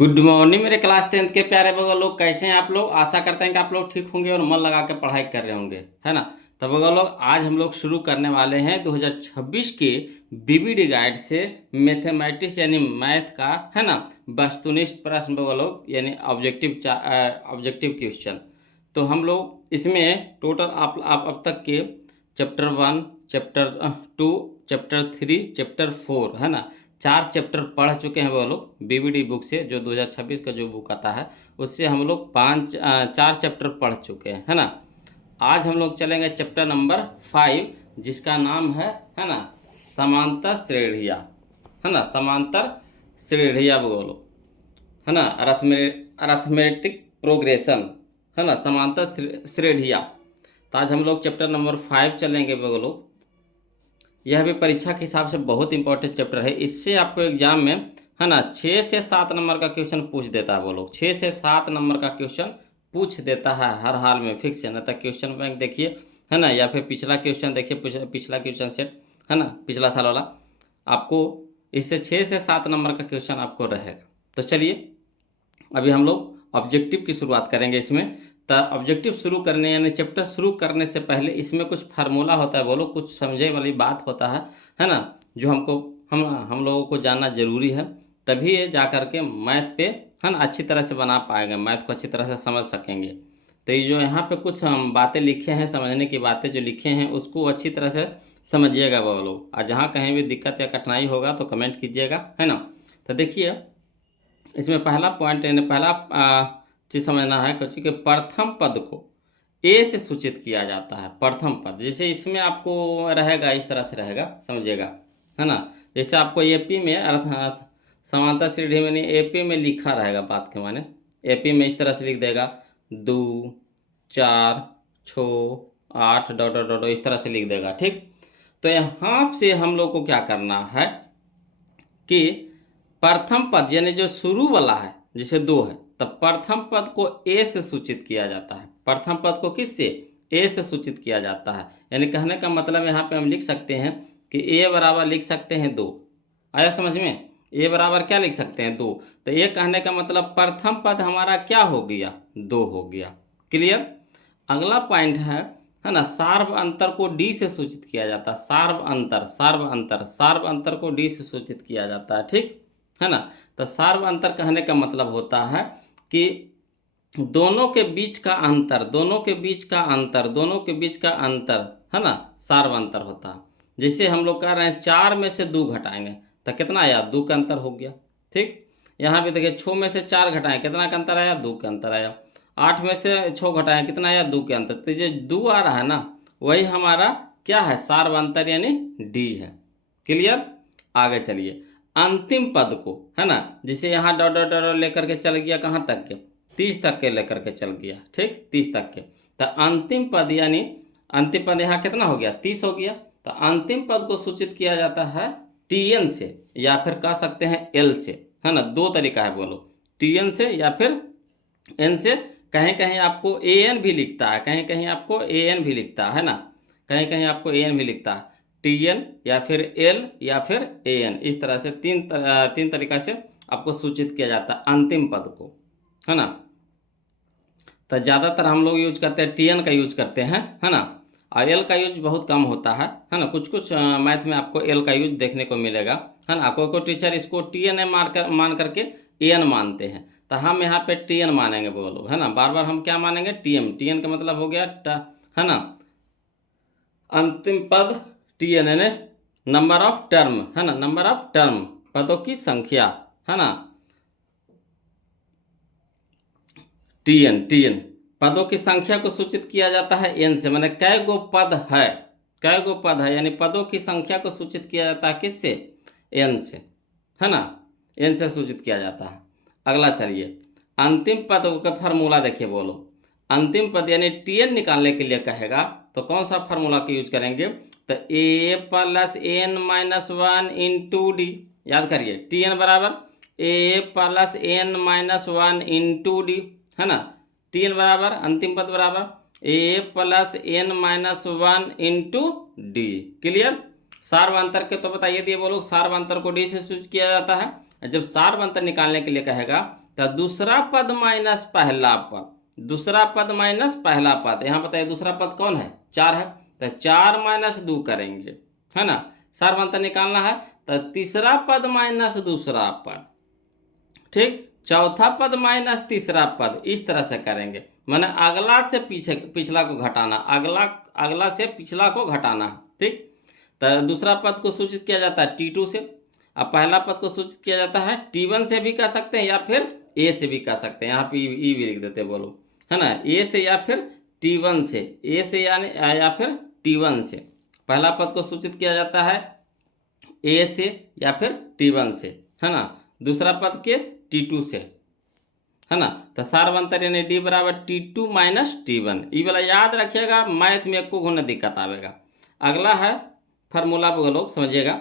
Good morning मेरे class 10th के प्यारे बगल लोग, कैसे हैं आप लोग। आशा करते हैं कि आप लोग ठीक होंगे और मन लगा के पढ़ाई कर रहे होंगे, है ना। तो बगल लोग, आज हम लोग शुरू करने वाले हैं 2026 के बीबीडी गाइड से मैथमेटिक्स यानी मैथ का, है ना, वस्तुनिष्ठ प्रश्न बगल लोग, यानी ऑब्जेक्टिव क्वेश्चन। तो हम लोग इसमें टोटल आप अब तक के चैप्टर 1, चैप्टर 2, चैप्टर 3, चैप्टर 4, है ना, 4 चैप्टर पढ़ चुके हैं वो लोग बीबीडी बुक से। जो 2026 का जो बुक आता है उससे हम लोग 4 चैप्टर पढ़ चुके हैं, है ना। आज हम लोग चलेंगे चैप्टर नंबर 5, जिसका नाम है ना, समांतर श्रेणियाँ, है ना, समांतर श्रेणियाँ बोलो, है ना, अरथमेटिक प्रोग्रेशन, है ना, समांतर श्रेणियाँ। तो आज हम लोग चैप्टर नंबर 5 चलेंगे बोलो। यह भी परीक्षा के हिसाब से बहुत इंपॉर्टेंट चैप्टर है। इससे आपको एग्जाम में, है ना, 6 से 7 नंबर का क्वेश्चन पूछ देता है। वो लोग 6 से 7 नंबर का क्वेश्चन पूछ देता है हर हाल में, फिक्स है ना। तक क्वेश्चन बैंक देखिए, है ना, या फिर पिछला क्वेश्चन देखिए, पिछला क्वेश्चन सेट, है ना, पिछला साल वाला। आपको इससे 6 से 7 नंबर का क्वेश्चन आपको रहेगा। तो चलिए अभी हम लोग ऑब्जेक्टिव की शुरुआत करेंगे इसमें। तो ऑब्जेक्टिव शुरू करने यानी चैप्टर शुरू करने से पहले इसमें कुछ फार्मूला होता है, बोलो कुछ समझे वाली बात होता है ना, जो हम लोगों को जानना जरूरी है। तभी ये जा कर के मैथ पे, है ना, अच्छी तरह से बना पाएंगे, मैथ को अच्छी तरह से समझ सकेंगे। तो ये जो यहाँ पे कुछ हम बातें लिखे हैं, समझने की बातें जो लिखे हैं उसको अच्छी तरह से समझिएगा वो लोग। और जहाँ कहीं भी दिक्कत या कठिनाई होगा तो कमेंट कीजिएगा, है ना। तो देखिए इसमें पहला पॉइंट यानी पहला चीज समझना है कुछ कि प्रथम पद को ए से सूचित किया जाता है। प्रथम पद जैसे इसमें आपको रहेगा, इस तरह से रहेगा, समझिएगा, है ना। जैसे आपको एपी में समांतर श्रेणी में, एपी में लिखा रहेगा, बात के माने एपी में इस तरह से लिख देगा 2, 4, 6, 8 डॉट डॉट डॉट इस तरह से लिख देगा, ठीक। तो यहाँ से हम लोग को क्या करना है कि प्रथम पद यानी जो शुरू वाला है, जैसे 2 है, तब प्रथम पद को ए से सूचित किया जाता है। प्रथम पद को किससे? ए से सूचित किया जाता है। यानी कहने का मतलब यहाँ पे हम लिख सकते हैं कि ए बराबर लिख सकते हैं 2। आया समझ में? ए बराबर क्या लिख सकते हैं? 2। तो ये कहने का मतलब प्रथम पद हमारा क्या हो गया? 2 हो गया। क्लियर। अगला पॉइंट है ना, सार्व अंतर को डी से सूचित किया जाता है। सार्व अंतर को डी से सूचित किया जाता है, ठीक है ना। तो सार्व अंतर कहने का मतलब होता है कि दोनों के बीच का अंतर, है ना, सार्व अंतर होता है। जैसे हम लोग कह रहे हैं 4 में से 2 घटाएंगे तो कितना आया? 2 का अंतर हो गया, ठीक। यहाँ पे देखिए 6 में से 4 घटाएं, कितना का अंतर आया? 2 का अंतर आया। 8 में से 6 घटाएं, कितना आया? 2 के अंतर। तो ये 2 आ रहा है ना, वही हमारा क्या है? सार्व अंतर यानी डी है। क्लियर। आगे चलिए अंतिम पद को, है ना, जैसे यहाँ डॉट डॉट डॉट लेकर के चल गया, कहाँ तक के? 30 तक के लेकर के चल गया, ठीक, 30 तक के। तो अंतिम पद यानी अंतिम पद यहाँ कितना हो गया? 30 हो गया। तो अंतिम पद को सूचित किया जाता है टीएन से, या फिर कह सकते हैं एल से, है ना। 2 तरीका है, बोलो, टीएन से या फिर एन से। कहीं कहीं आपको ए एन भी लिखता है, कहीं कहीं आपको ए एन भी लिखता है ना, कहीं कहीं आपको ए एन भी लिखता है। टी एन या फिर एल या फिर ए एन, इस तरह से तीन तरीका से आपको सूचित किया जाता है अंतिम पद को, है ना। तो ज़्यादातर हम लोग यूज करते हैं टी एन का यूज करते हैं, है ना। और एल का यूज बहुत कम होता है ना। कुछ कुछ मैथ में आपको एल का यूज देखने को मिलेगा, है ना। कोई कोई टीचर इसको टी एन मान करके ए एन मानते हैं। तो हम यहाँ पे टी एन मानेंगे वो लोग, है ना। बार बार हम क्या मानेंगे? T M. टी एन का मतलब हो गया है ना, अंतिम पद। टी एन यानी नंबर ऑफ टर्म, है ना, नंबर ऑफ टर्म, पदों की संख्या, है ना। टी एन पदों की संख्या को सूचित किया जाता है एन से, माने कै गो पद है, यानी पदों की संख्या को सूचित किया जाता है किससे? एन से, है ना, एन से सूचित किया जाता है। अगला चलिए अंतिम पद का फार्मूला देखिए, बोलो। अंतिम पद यानी टी एन निकालने के लिए कहेगा तो कौन सा फार्मूला का यूज करेंगे? तो A plus N minus 1 into D. याद करिए टी एन बराबर A plus N minus 1 into D, है ना। टी एन बराबर अंतिम पद बराबर A plus N minus 1 into D. Clear. सार्वंतर के तो बताइए दिए, बोलो, सार्वंतर को डी से सूचित किया जाता है। जब सार्वंतर निकालने के लिए कहेगा तो दूसरा पद माइनस पहला पद, दूसरा पद माइनस पहला पद, यहाँ बताइए दूसरा पद कौन है, 4 है, तो 4 माइनस 2 करेंगे, है ना, सार अंतर निकालना है, तो तीसरा पद माइनस दूसरा पद, ठीक, चौथा पद माइनस तीसरा पद, इस तरह से करेंगे, माने अगला से पिछला को घटाना, अगला से पिछला को घटाना, ठीक। तो दूसरा पद को सूचित किया जाता है T2 से, अब पहला पद को सूचित किया जाता है T1 से भी कह सकते हैं या फिर A से भी कह सकते हैं, यहाँ पे ई भी लिख देते बोलो, है ना, A से या फिर T1 से, A से या फिर T1 से, पहला पद को सूचित किया जाता है A से या फिर T1 से, है ना, दूसरा पद के T2 से, है ना, तो सार्वंतर यानी D बराबर T2 माइनस T1, ये वाला याद रखिएगा, मैथ में को होने दिक्कत आवेगा। अगला है फार्मूला वो लोग समझिएगा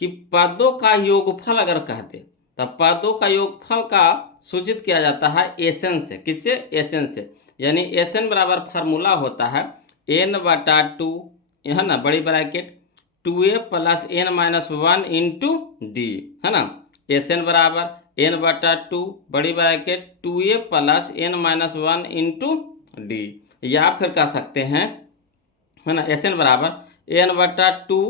कि पदों का योगफल अगर कहते तो पदों का योगफल का सूचित किया जाता है एसएन से, किससे, एसएन से, यानी एसएन बराबर फार्मूला होता है n/2, है ना, बड़ी bracket 2a plus n minus 1 into D, है ना, एसएन बराबर n/2 बड़ी bracket 2a plus n minus 1 into D, या फिर कह सकते हैं, है ना, एसएन बराबर n/2,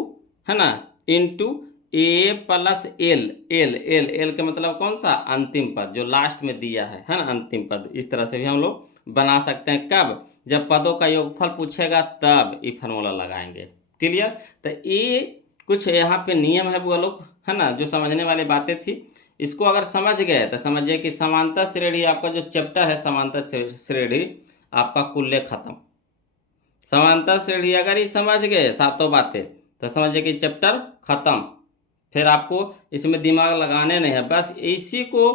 है ना, इंटू ए प्लस एल, एल का मतलब कौन सा, अंतिम पद जो लास्ट में दिया है ना, अंतिम पद, इस तरह से भी हम लोग बना सकते हैं, कब, जब पदों का योगफल पूछेगा तब ये फार्मूला लगाएंगे, क्लियर। तो ये कुछ यहाँ पे नियम है वो लोग, है ना, जो समझने वाली बातें थी, इसको अगर समझ गए तो समझिए कि समांतर श्रेणी आपका जो चैप्टर है समांतर श्रेणी आपका कुल्ले खत्म। समांतर श्रेणी अगर ही समझ गए सातों बातें तो समझिए कि चैप्टर खत्म, फिर आपको इसमें दिमाग लगाने नहीं है, बस इसी को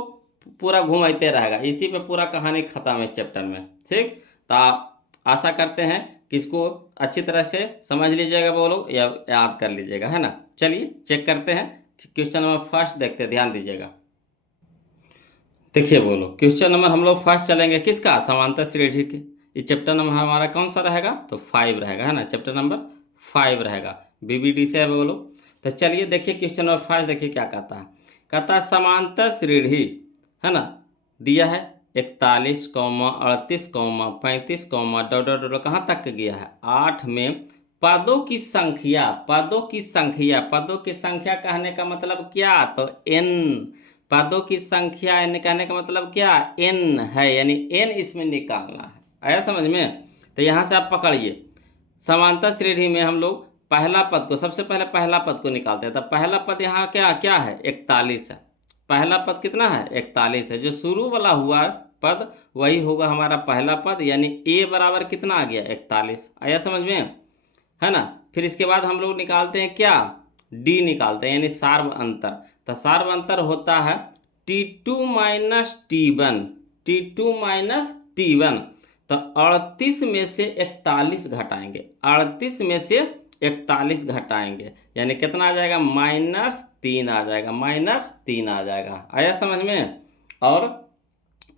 पूरा घुमाते रहेगा, इसी पे पूरा कहानी खत्म है इस चैप्टर में, ठीक। तो आप आशा करते हैं कि इसको अच्छी तरह से समझ लीजिएगा वो लोग, या याद कर लीजिएगा, है ना। चलिए चेक करते हैं, क्वेश्चन नंबर फर्स्ट देखते हैं, ध्यान दीजिएगा। देखिए बोलो, क्वेश्चन नंबर हम लोग फर्स्ट चलेंगे किसका, समांतर श्रेणी के। ये चैप्टर नंबर हमारा कौन सा रहेगा, तो 5 रहेगा, है ना, चैप्टर नंबर 5 रहेगा, BBD से है बोलो। तो चलिए देखिए क्वेश्चन नंबर 5, देखिए क्या कहता है, कहता है समांतर श्रेणी, है ना, दिया है 41, 38, 35, डॉट कहाँ तक गया है 8 में पदों की संख्या, पदों की संख्या, पदों की संख्या कहने का मतलब क्या, तो n, पदों की संख्या n कहने का मतलब क्या, n है, यानी n इसमें निकालना है, आया समझ में। तो यहाँ से आप पकड़िए, समांतर श्रेणी में हम लोग पहला पद को, सबसे पहले पहला पद को निकालते हैं, तो पहला पद यहाँ क्या क्या है, 41 है, पहला पद कितना है, 41 है, जो शुरू वाला हुआ पद वही होगा हमारा पहला पद, यानी a बराबर कितना आ गया, 41, आया समझ में, है ना। फिर इसके बाद हम लोग निकालते हैं क्या, d निकालते हैं, यानी सार्व अंतर। तो सार्व अंतर होता है T2 minus T1, T2 minus T1, तो 38 में से 41 घटाएंगे, 38 में से 41 घटाएंगे, यानी कितना आ जाएगा, -3 आ जाएगा, -3 आ जाएगा, आया समझ में। और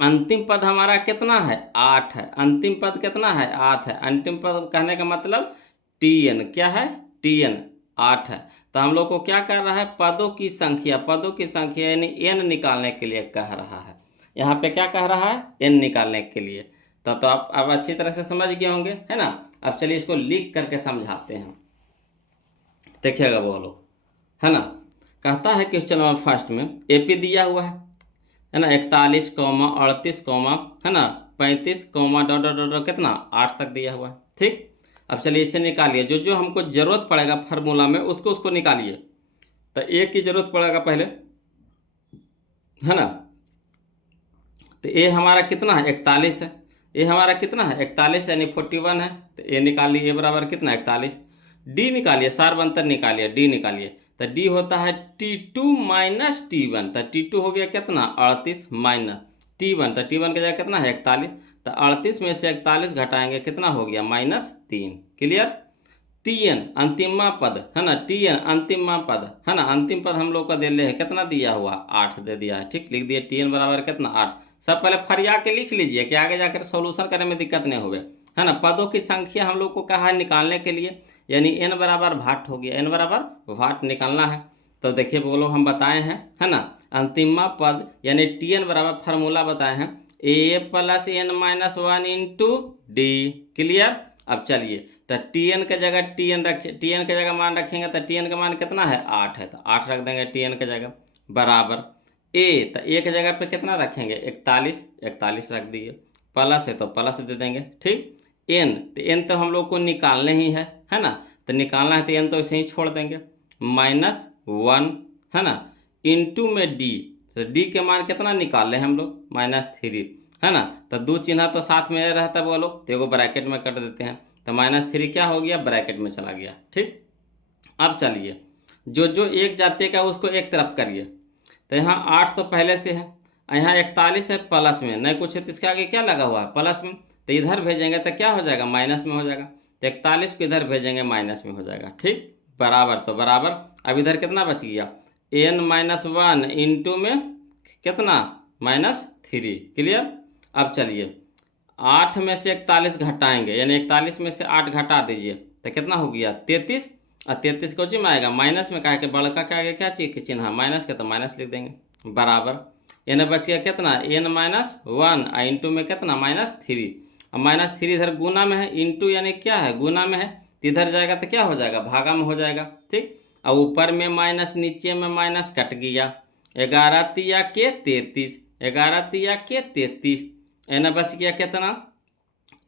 अंतिम पद हमारा कितना है, 8 है, अंतिम पद कितना है, 8 है, अंतिम पद कहने का मतलब Tn, क्या है, Tn 8 है। तो हम लोग को क्या कर रहा है, पदों की संख्या, पदों की संख्या यानी n निकालने के लिए कह रहा है, यहाँ पे क्या कह रहा है, n निकालने के लिए। तो आप अब अच्छी तरह से समझ गए होंगे, है ना। अब चलिए इसको लिख करके समझाते हैं, देखिएगा बोलो, है ना। कहता है क्वेश्चन नंबर फर्स्ट में AP दिया हुआ है ना, 41, 38, है ना, 35, डॉट कितना 8 तक दिया हुआ है, ठीक। अब चलिए इसे निकालिए, जो जो हमको जरूरत पड़ेगा फार्मूला में उसको निकालिए। तो A की जरूरत पड़ेगा पहले, है ना, तो A हमारा कितना है, 41 है, A हमारा कितना है, 41 यानी 41 है, तो A निकालिए, A बराबर कितना 41, D निकालिए, सार्व अंतर निकालिए, D निकालिए, तो D होता है T2 माइनस T1, तो T2 हो गया कितना 38 माइनस T1, तो T1 की जगह कितना है 41, तो 38 में से 41 घटाएंगे कितना हो गया -3, क्लियर। Tn अंतिमा पद, है ना, Tn अंतिमा पद, है ना, अंतिम पद हम लोग का दे ले है कितना दिया हुआ 8 दे दिया है, ठीक, लिख दिए Tn बराबर कितना 8। सब पहले फरिया के लिख लीजिए कि आगे जाकर सॉल्यूशन करने में दिक्कत नहीं होवे, है ना। पदों की संख्या हम लोग को कहा है निकालने के लिए, यानी n बराबर भाट हो गया, n बराबर भाट निकालना है। तो देखिए बोलो हम बताए हैं, है ना, अंतिमा पद यानी टी एन बराबर फार्मूला बताए हैं A plus N minus one into D. Clear. अब चलिए तो टी एन के जगह टी एन रखे, टी एन के जगह मान रखेंगे तो टी एन का मान कितना है 8 है, तो 8 रख देंगे टी एन के जगह बराबर ए, तो ए के जगह पे कितना रखेंगे 41, 41 रख दिए, प्लस है तो प्लस दे देंगे। ठीक। एन, तो एन तो हम लोग को निकालने ही है ना, तो निकालना है तो एन तो ऐसे ही छोड़ देंगे, -1 है ना, इंटू में डी, तो डी के मान कितना निकाल रहे हैं हम लोग -3 है ना, तो दो चिन्ह तो साथ में रहता बोलो तो एगो ब्रैकेट में कर देते हैं, तो -3 क्या हो गया ब्रैकेट में चला गया। ठीक। अब चलिए जो जो एक जाते का उसको एक तरफ करिए, तो यहाँ 8 तो पहले से है, यहाँ 41 है प्लस में, नहीं कुछ है तो इसके आगे क्या लगा हुआ है प्लस में, तो इधर भेजेंगे तो क्या हो जाएगा माइनस में हो जाएगा, तो 41 को इधर भेजेंगे माइनस में हो जाएगा। ठीक। बराबर, तो बराबर अब इधर कितना बच गया n-1 इंटू में कितना -3। क्लियर। अब चलिए 8 में से 41 घटाएंगे, यानी 41 में से 8 घटा दीजिए तो कितना हो गया 33, और 33 को जी में आएगा माइनस में, कहा कि बड़का के आगे क्या चीज़ की चिन्ह माइनस के, तो माइनस लिख देंगे बराबर, यानी बच गया कितना n-1 इंटू में कितना -3, अब -3 इधर गुना में है, इंटू यानी क्या है गुना में है, तो इधर जाएगा तो क्या हो जाएगा भागा में हो जाएगा। ठीक। और ऊपर में माइनस नीचे में माइनस कट गया, 11 तिया के 33, 11 तिया के 33, एन बच गया कितना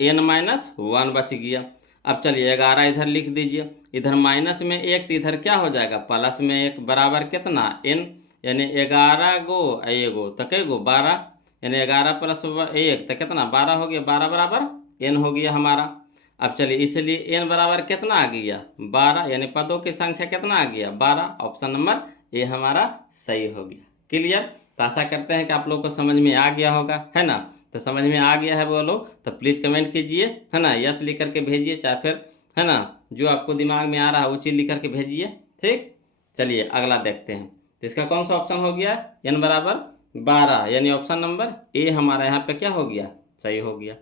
n-1 बच गया। अब चलिए 11 इधर लिख दीजिए, इधर माइनस में 1 तो इधर क्या हो जाएगा प्लस में 1 बराबर कितना n, यानी 11 गो एगो तो कई गो 12, यानी 11 प्लस 1 तो कितना 12 हो गया, 12 बराबर n हो गया हमारा। अब चलिए इसलिए n बराबर कितना आ गया 12, यानी पदों की संख्या कितना आ गया 12, ऑप्शन नंबर ए हमारा सही हो गया। क्लियर। तो आशा करते हैं कि आप लोग को समझ में आ गया होगा, है ना, तो समझ में आ गया है बोलो तो प्लीज़ कमेंट कीजिए, है ना, यस लिख करके भेजिए, चाहे फिर है ना जो आपको दिमाग में आ रहा है वो चीज़ लिख करके भेजिए। ठीक। चलिए अगला देखते हैं, तो इसका कौन सा ऑप्शन हो गया n बराबर 12, यानी ऑप्शन नंबर ए हमारा यहाँ पे क्या हो गया सही हो गया।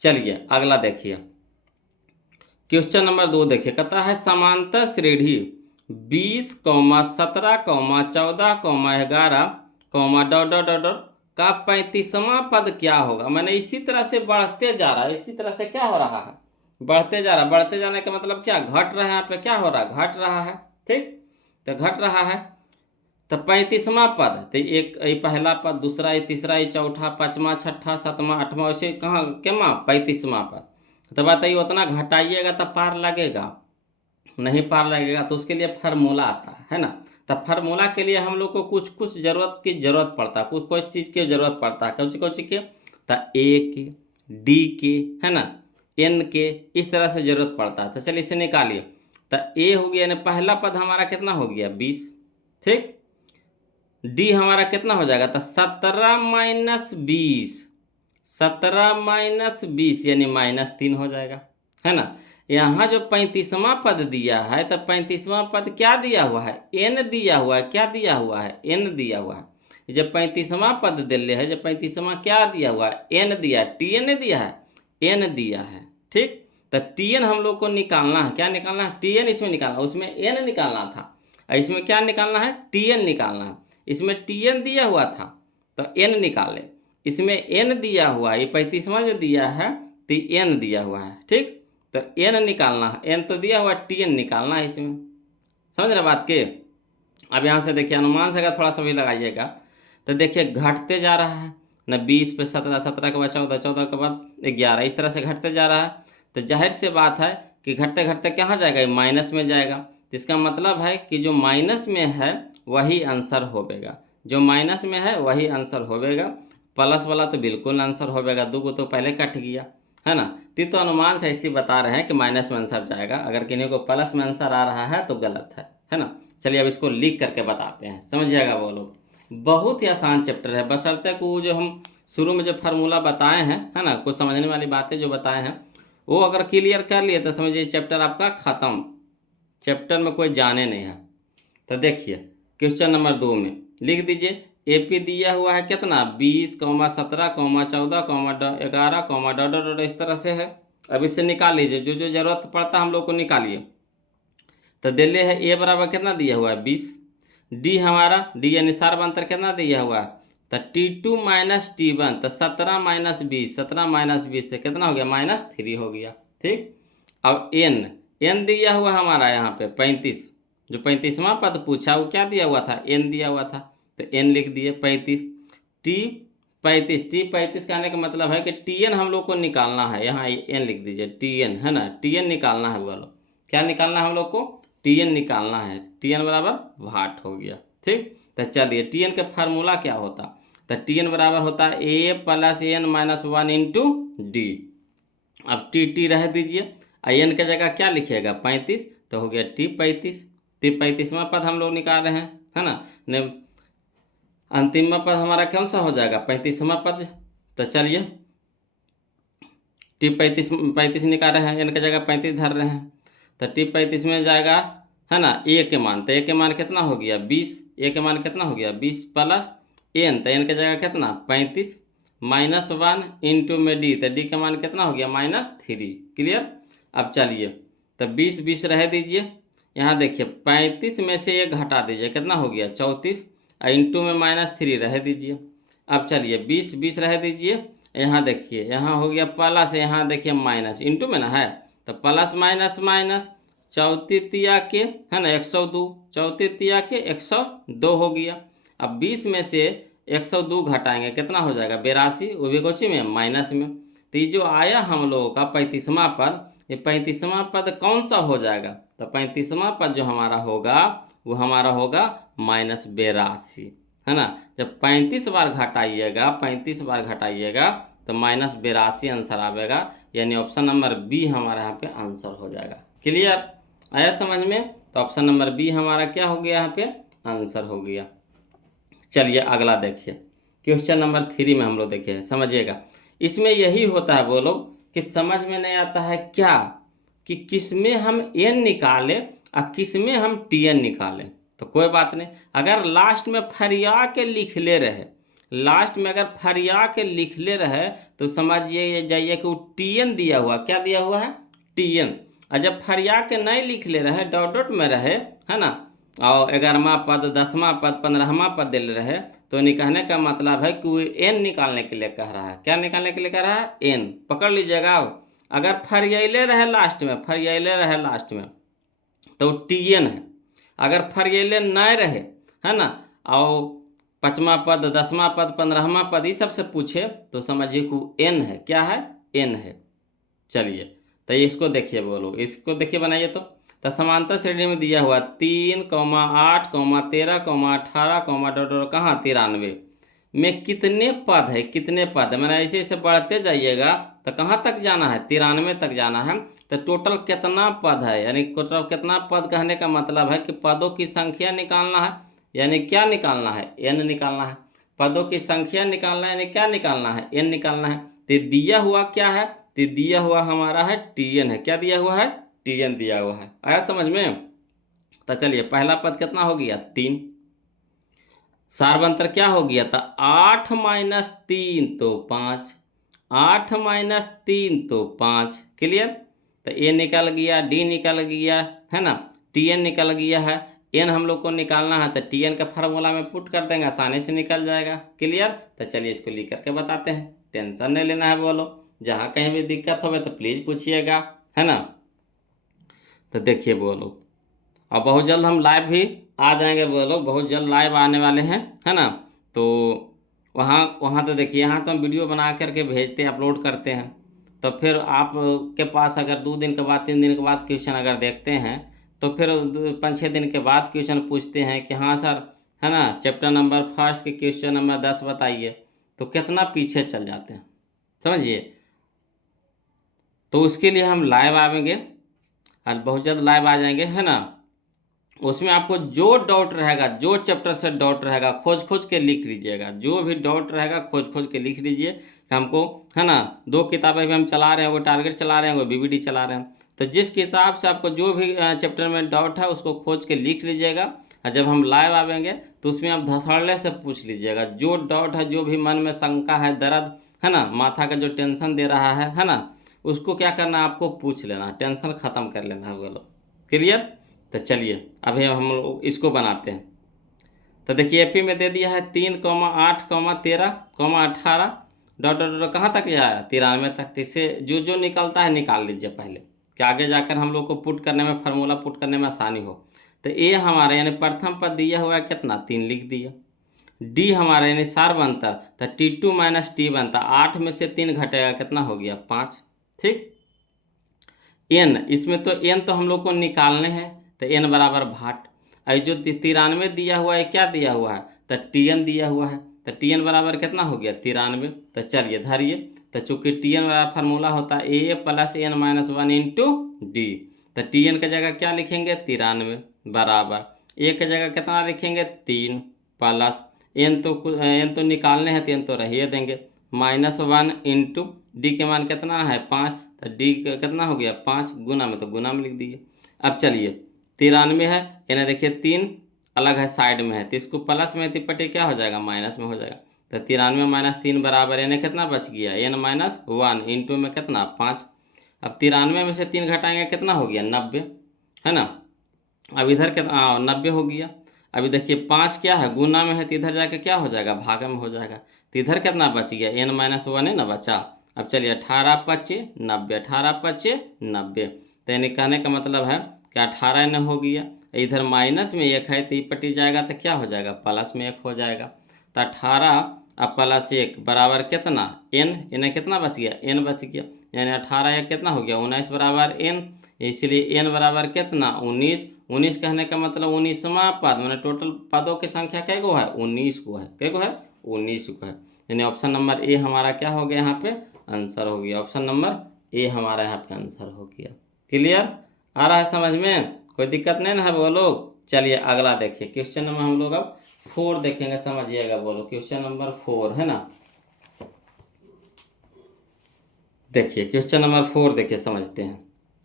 चलिए अगला देखिए, क्वेश्चन नंबर 2 देखिए, कहता है समांतर श्रेणी 20, 17, 14, 11, डॉट डॉट डॉट डॉट का 35वां पद क्या होगा। मैंने इसी तरह से बढ़ते जा रहा है, इसी तरह से क्या हो रहा है बढ़ते जा रहा है, बढ़ते जाने का मतलब क्या घट रहा है, यहाँ पे क्या हो रहा है घट रहा है। ठीक। तो घट रहा है तो 35वां पद, तो एक ये पहला पद, दूसरा ये, तीसरा ये, चौथा, पाँचवा, छठा, सातवां, आठवां, ऐसे कहाँ के माँ 35वां पद, तो बताइए उतना घटाइएगा तो पार लगेगा, नहीं पार लगेगा तो उसके लिए फार्मूला आता है ना, तो फार्मूला के लिए हम लोग को कुछ कुछ जरूरत पड़ता है, कुछ कुछ चीज़ की जरूरत पड़ता है, कौन सी के, तो ए के, डी के, है ना, एन के, इस तरह से जरूरत पड़ता है। तो चलिए इसे निकालिए, तो ए हो गया यानी पहला पद हमारा कितना हो गया 20। ठीक। डी हमारा कितना हो जाएगा, तो 17 - 20, 17 - 20 यानी -3 हो जाएगा, है ना। यहाँ जो 35वां पद दिया है तो 35वां पद क्या दिया हुआ है n दिया हुआ है, क्या दिया हुआ है n दिया हुआ है। जब 35वां पद दिले है, जब 35वां क्या दिया हुआ है n दिया है, टी एन दिया है n दिया है। ठीक। तो टी एन हम लोग को निकालना है, क्या निकालना है टी एन, इसमें निकालना, उसमें n निकालना था, इसमें क्या निकालना है टी एन निकालना है। इसमें टी एन दिया हुआ था तो n निकाले, इसमें n दिया हुआ है, ये 35वां जो दिया है तो n दिया हुआ है। ठीक। तो n निकालना है, n तो दिया हुआ टी एन निकालना है इसमें, समझ रहे बात के। अब यहाँ से देखिए अनुमान से अगर थोड़ा सा भी लगाइएगा तो देखिए घटते जा रहा है ना, 20 पे 17, 17 के बाद 14, 14 के बाद 11, इस तरह से घटते जा रहा है। तो जाहिर सी बात है कि घटते घटते कहाँ जाएगा, माइनस में जाएगा, तो इसका मतलब है कि जो माइनस में है वही आंसर होगा, जो माइनस में है वही आंसर होगा, प्लस वाला तो बिल्कुल आंसर होगा, दो को तो पहले कट गया, है ना। तो अनुमान से ऐसे बता रहे हैं कि माइनस में आंसर जाएगा, अगर किन्हीं को प्लस में आंसर आ रहा है तो गलत है ना। चलिए अब इसको लिख करके बताते हैं, समझिएगा वो लोग, बहुत ही आसान चैप्टर है, बशर्ते को जो हम शुरू में जो फार्मूला बताए हैं, है ना, कुछ समझने वाली बातें जो बताए हैं वो अगर क्लियर कर लिए तो समझिए चैप्टर आपका ख़त्म, चैप्टर में कोई जाने नहीं है। तो देखिए क्वेश्चन नंबर 2 में लिख दीजिए, एपी दिया हुआ है कितना 20, 17, 14, 11, डॉट डॉट, इस तरह से है। अब इससे निकाल लीजिए, जो जो जरूरत पड़ता है हम लोग को निकालिए। तो दिल्ली है ए बराबर कितना दिया हुआ है 20, डी हमारा डी यानी सार्वंतर कितना दिया हुआ है, तो T2 माइनस T1, तो 17 माइनस 20, 17 माइनस 20 से कितना हो गया, -3 हो गया। ठीक, अब एन दिया हुआ हमारा यहाँ पे 35, जो 35वां पद पूछा वो क्या दिया हुआ था, एन दिया हुआ था, तो एन लिख दिए 35। T35 कहने का मतलब है कि Tn हम लोग को निकालना है, यहाँ एन लिख दीजिए, Tn है ना, Tn निकालना है बोलो, क्या निकालना है हम लोग को, Tn निकालना है, Tn बराबर वाट हो गया। ठीक, तो चलिए Tn का फार्मूला क्या होता, तो Tn बराबर होता है a plus N minus 1 into D. अब टी रह दीजिए, एन के जगह क्या लिखिएगा 35, तो हो गया T35। 35वां पद हम लोग निकाल रहे हैं, है ना, ने अंतिम पद हमारा कौन सा हो जाएगा 35वां पद। तो चलिए T35 निकाल रहे हैं, एन की जगह 35 धर रहे हैं, तो T35 में जाएगा, है ना, ए के मान, तो ए के मान कितना हो गया 20, ए के मान कितना हो गया 20 प्लस एन, तो एन की जगह कितना 35 माइनस 1 इंटू में डी, तो डी का मान कितना हो गया -3। क्लियर। अब चलिए तो 20 रह दीजिए, यहाँ देखिए 35 में से एक घटा दीजिए, कितना हो गया 34, इंटू में -3 रह दीजिए। अब चलिए 20 रह दीजिए, यहाँ देखिए यहाँ हो गया प्लस, यहाँ देखिए माइनस, इंटू में ना है, तो प्लस माइनस माइनस, 34 के है ना 102, 34 के 102 हो गया। अब 20 में से 102 घटाएंगे कितना हो जाएगा 82, वो भी कोची में माइनस में। तो ये जो आया हम लोगों का 35वां पद, ये 35वां पद कौन सा हो जाएगा, तो 35वां पद जो हमारा होगा वो हमारा होगा -82, है ना। जब 35 बार घटाइएगा, 35 बार घटाइएगा तो -82 आंसर आएगा, यानी ऑप्शन नंबर बी हमारा यहाँ पे आंसर हो जाएगा। क्लियर, आया समझ में। तो ऑप्शन नंबर बी हमारा क्या हो गया यहाँ पे आंसर हो गया। चलिए अगला देखिए, क्वेश्चन नंबर 3 में हम लोग देखिए, समझिएगा। इसमें यही होता है वो लोग कि समझ में नहीं आता है क्या, कि किस में हम एन निकालें और किस में हम Tn निकालें। तो कोई बात नहीं, अगर लास्ट में फरिया के लिख ले रहे, लास्ट में अगर फरिया के लिख ले रहे तो समझिए जाइए कि वो Tn दिया हुआ, क्या दिया हुआ है Tn। और जब फरिया के नहीं लिख ले रहे, डॉट डॉट में रहे, है ना, और 11वां पद 10वां पद 15वां पद दे रहे, तो कहने का मतलब है कि वो एन निकालने के लिए कह रहा है। क्या निकालने के लिए कह रहा है, एन। पकड़ लीजिएगा। अगर फरियाले रहे लास्ट में, फरियाले रहे लास्ट में तो Tn है। अगर फरियाले नहीं रहे, है ना, और 5वां पद 10वां पद 15वां पद ये सबसे पूछे तो समझिए कि एन है, क्या है एन है। चलिए तो इसको देखिए बोलो, इसको देखिए बनाइए। तो समांतर श्रेणी में दिया हुआ 3, 8, 13, 18, डॉट कहाँ 93 में कितने पद है, कितने पद, मैंने ऐसे ऐसे बढ़ते जाइएगा तो कहाँ तक जाना है 93 तक जाना है। तो टोटल कितना पद है, यानी टोटल कितना पद कहने का मतलब है कि पदों की संख्या निकालना है, यानी क्या निकालना है एन निकालना है। पदों की संख्या निकालना है, यानी क्या निकालना है एन निकालना है। तो दिया हुआ क्या है, तो दिया हुआ हमारा है Tn है। क्या दिया हुआ है, Tn दिया हुआ है। आया समझ में। तो चलिए पहला पद कितना हो गया 3, सार्वंतर क्या हो गया था 8 माइनस 3 तो 5, 8 माइनस 3 तो 5। क्लियर। तो ए निकल गया, डी निकल गया, है ना, Tn निकल गया है, एन हम लोग को निकालना है तो Tn का फार्मूला में पुट कर देंगे, आसानी से निकल जाएगा। क्लियर। तो चलिए इसको लिख करके बताते हैं, टेंशन नहीं लेना है बोलो, जहाँ कहीं भी दिक्कत हो तो प्लीज़ पूछिएगा, है ना। तो देखिए बोलो, और बहुत जल्द हम लाइव भी आ जाएंगे बोलो, बहुत जल्द लाइव आने वाले हैं, है ना। तो वहाँ तो देखिए, यहाँ तो हम वीडियो बना करके भेजते हैं, अपलोड करते हैं। तो फिर आप के पास अगर 2 दिन के बाद 3 दिन के बाद क्वेश्चन अगर देखते हैं तो फिर 5-6 दिन के बाद क्वेश्चन पूछते हैं कि हाँ सर, है ना, चैप्टर नंबर 1 के क्वेश्चन नंबर 10 बताइए, तो कितना पीछे चल जाते हैं, समझिए। तो उसके लिए हम लाइव आएंगे, आज बहुत जल्द लाइव आ जाएंगे, है ना। उसमें आपको जो डाउट रहेगा, जो चैप्टर से डाउट रहेगा, खोज खोज के लिख लीजिएगा। जो भी डाउट रहेगा खोज खोज के लिख लीजिए। हमको, है ना, 2 किताबें भी हम चला रहे हैं, वो टारगेट चला रहे हैं, वो बीबीडी चला रहे हैं। तो जिस किताब से आपको जो भी चैप्टर में डाउट है उसको खोज के लिख लीजिएगा। और जब हम लाइव आवेंगे तो उसमें आप धड़ल्ले से पूछ लीजिएगा, जो डाउट है, जो भी मन में शंका है, दर्द है ना, माथा का जो टेंशन दे रहा है ना, उसको क्या करना है, आपको पूछ लेना, टेंशन ख़त्म कर लेना है बोलो। क्लियर। तो चलिए अभी हम लोग इसको बनाते हैं। तो देखिए एपी में दे दिया है 3,8,13,18 डॉट डॉट डॉट कहाँ तक आया 93 तक। तो इससे जो जो निकलता है निकाल लीजिए पहले, कि आगे जाकर हम लोग को पुट करने में, फार्मूला पुट करने में आसानी हो। तो ए हमारा यानी प्रथम पद दिया हुआ है कितना 3 लिख दिया। डी हमारा यानी सार्वंतर, तो T2 माइनस टी बनता, 8 में से 3 घटेगा कितना हो गया 5। ठीक। एन, इसमें तो एन तो हम लोग को निकालने हैं, तो एन बराबर भाट। और जो 93 दिया हुआ है क्या दिया हुआ है, तो टीएन दिया हुआ है, तो टीएन बराबर कितना हो गया 93। तो चलिए धरिए, तो चूंकि टीएन बराबर फार्मूला होता है A plus N minus 1 into D, तो टीएन की जगह क्या लिखेंगे 93 बराबर ए की जगह कितना लिखेंगे 3 प्लस एन तो निकालने हैं, तो एन तो रहिए देंगे, -1 इंटू डी के मान कितना है 5, तो डी का कितना हो गया 5 गुना में, तो गुना में लिख दिए। अब चलिए 93 है, यानी देखिए 3 अलग है साइड में है, तो इसको प्लस में तिपटे क्या हो जाएगा माइनस में हो जाएगा। तो 93 माइनस 3 बराबर यानी कितना बच गया n-1 इंटू में कितना 5। अब 93 में से 3 घटाएंगे कितना हो गया 90, है ना। अब इधर कितना 90 हो गया। अभी देखिए 5 क्या है गुना में है, तो इधर जाके क्या हो जाएगा भाग में हो जाएगा। तो इधर कितना बच गया n-1 है ना बचा। अब चलिए 18×5 90, 18×5 90, तो यानी कहने का मतलब है कि 18 न हो गया, इधर माइनस में 1 है तो ये पटी जाएगा, तो क्या हो जाएगा प्लस में 1 हो जाएगा। तो 18 अब प्लस 1 बराबर कितना n, इन्हें कितना बच गया n बच गया, यानी 18 1 कितना हो गया 19 बराबर n, इसलिए n बराबर कितना 19। 19 कहने का मतलब 19वां पद, मैंने टोटल पदों की संख्या कै गो है 19 को है, कै गो है 19 को है, यानी ऑप्शन नंबर ए हमारा क्या हो गया यहाँ पे आंसर हो गया। ऑप्शन नंबर ए हमारा यहाँ पे आंसर हो गया। क्लियर आ रहा है समझ में, कोई दिक्कत नहीं ना है वो लोग। चलिए अगला देखिए, क्वेश्चन नंबर हम लोग अब 4 देखेंगे, समझिएगा बोलो, क्वेश्चन नंबर 4 है ना। देखिए क्वेश्चन नंबर 4 देखिए समझते हैं।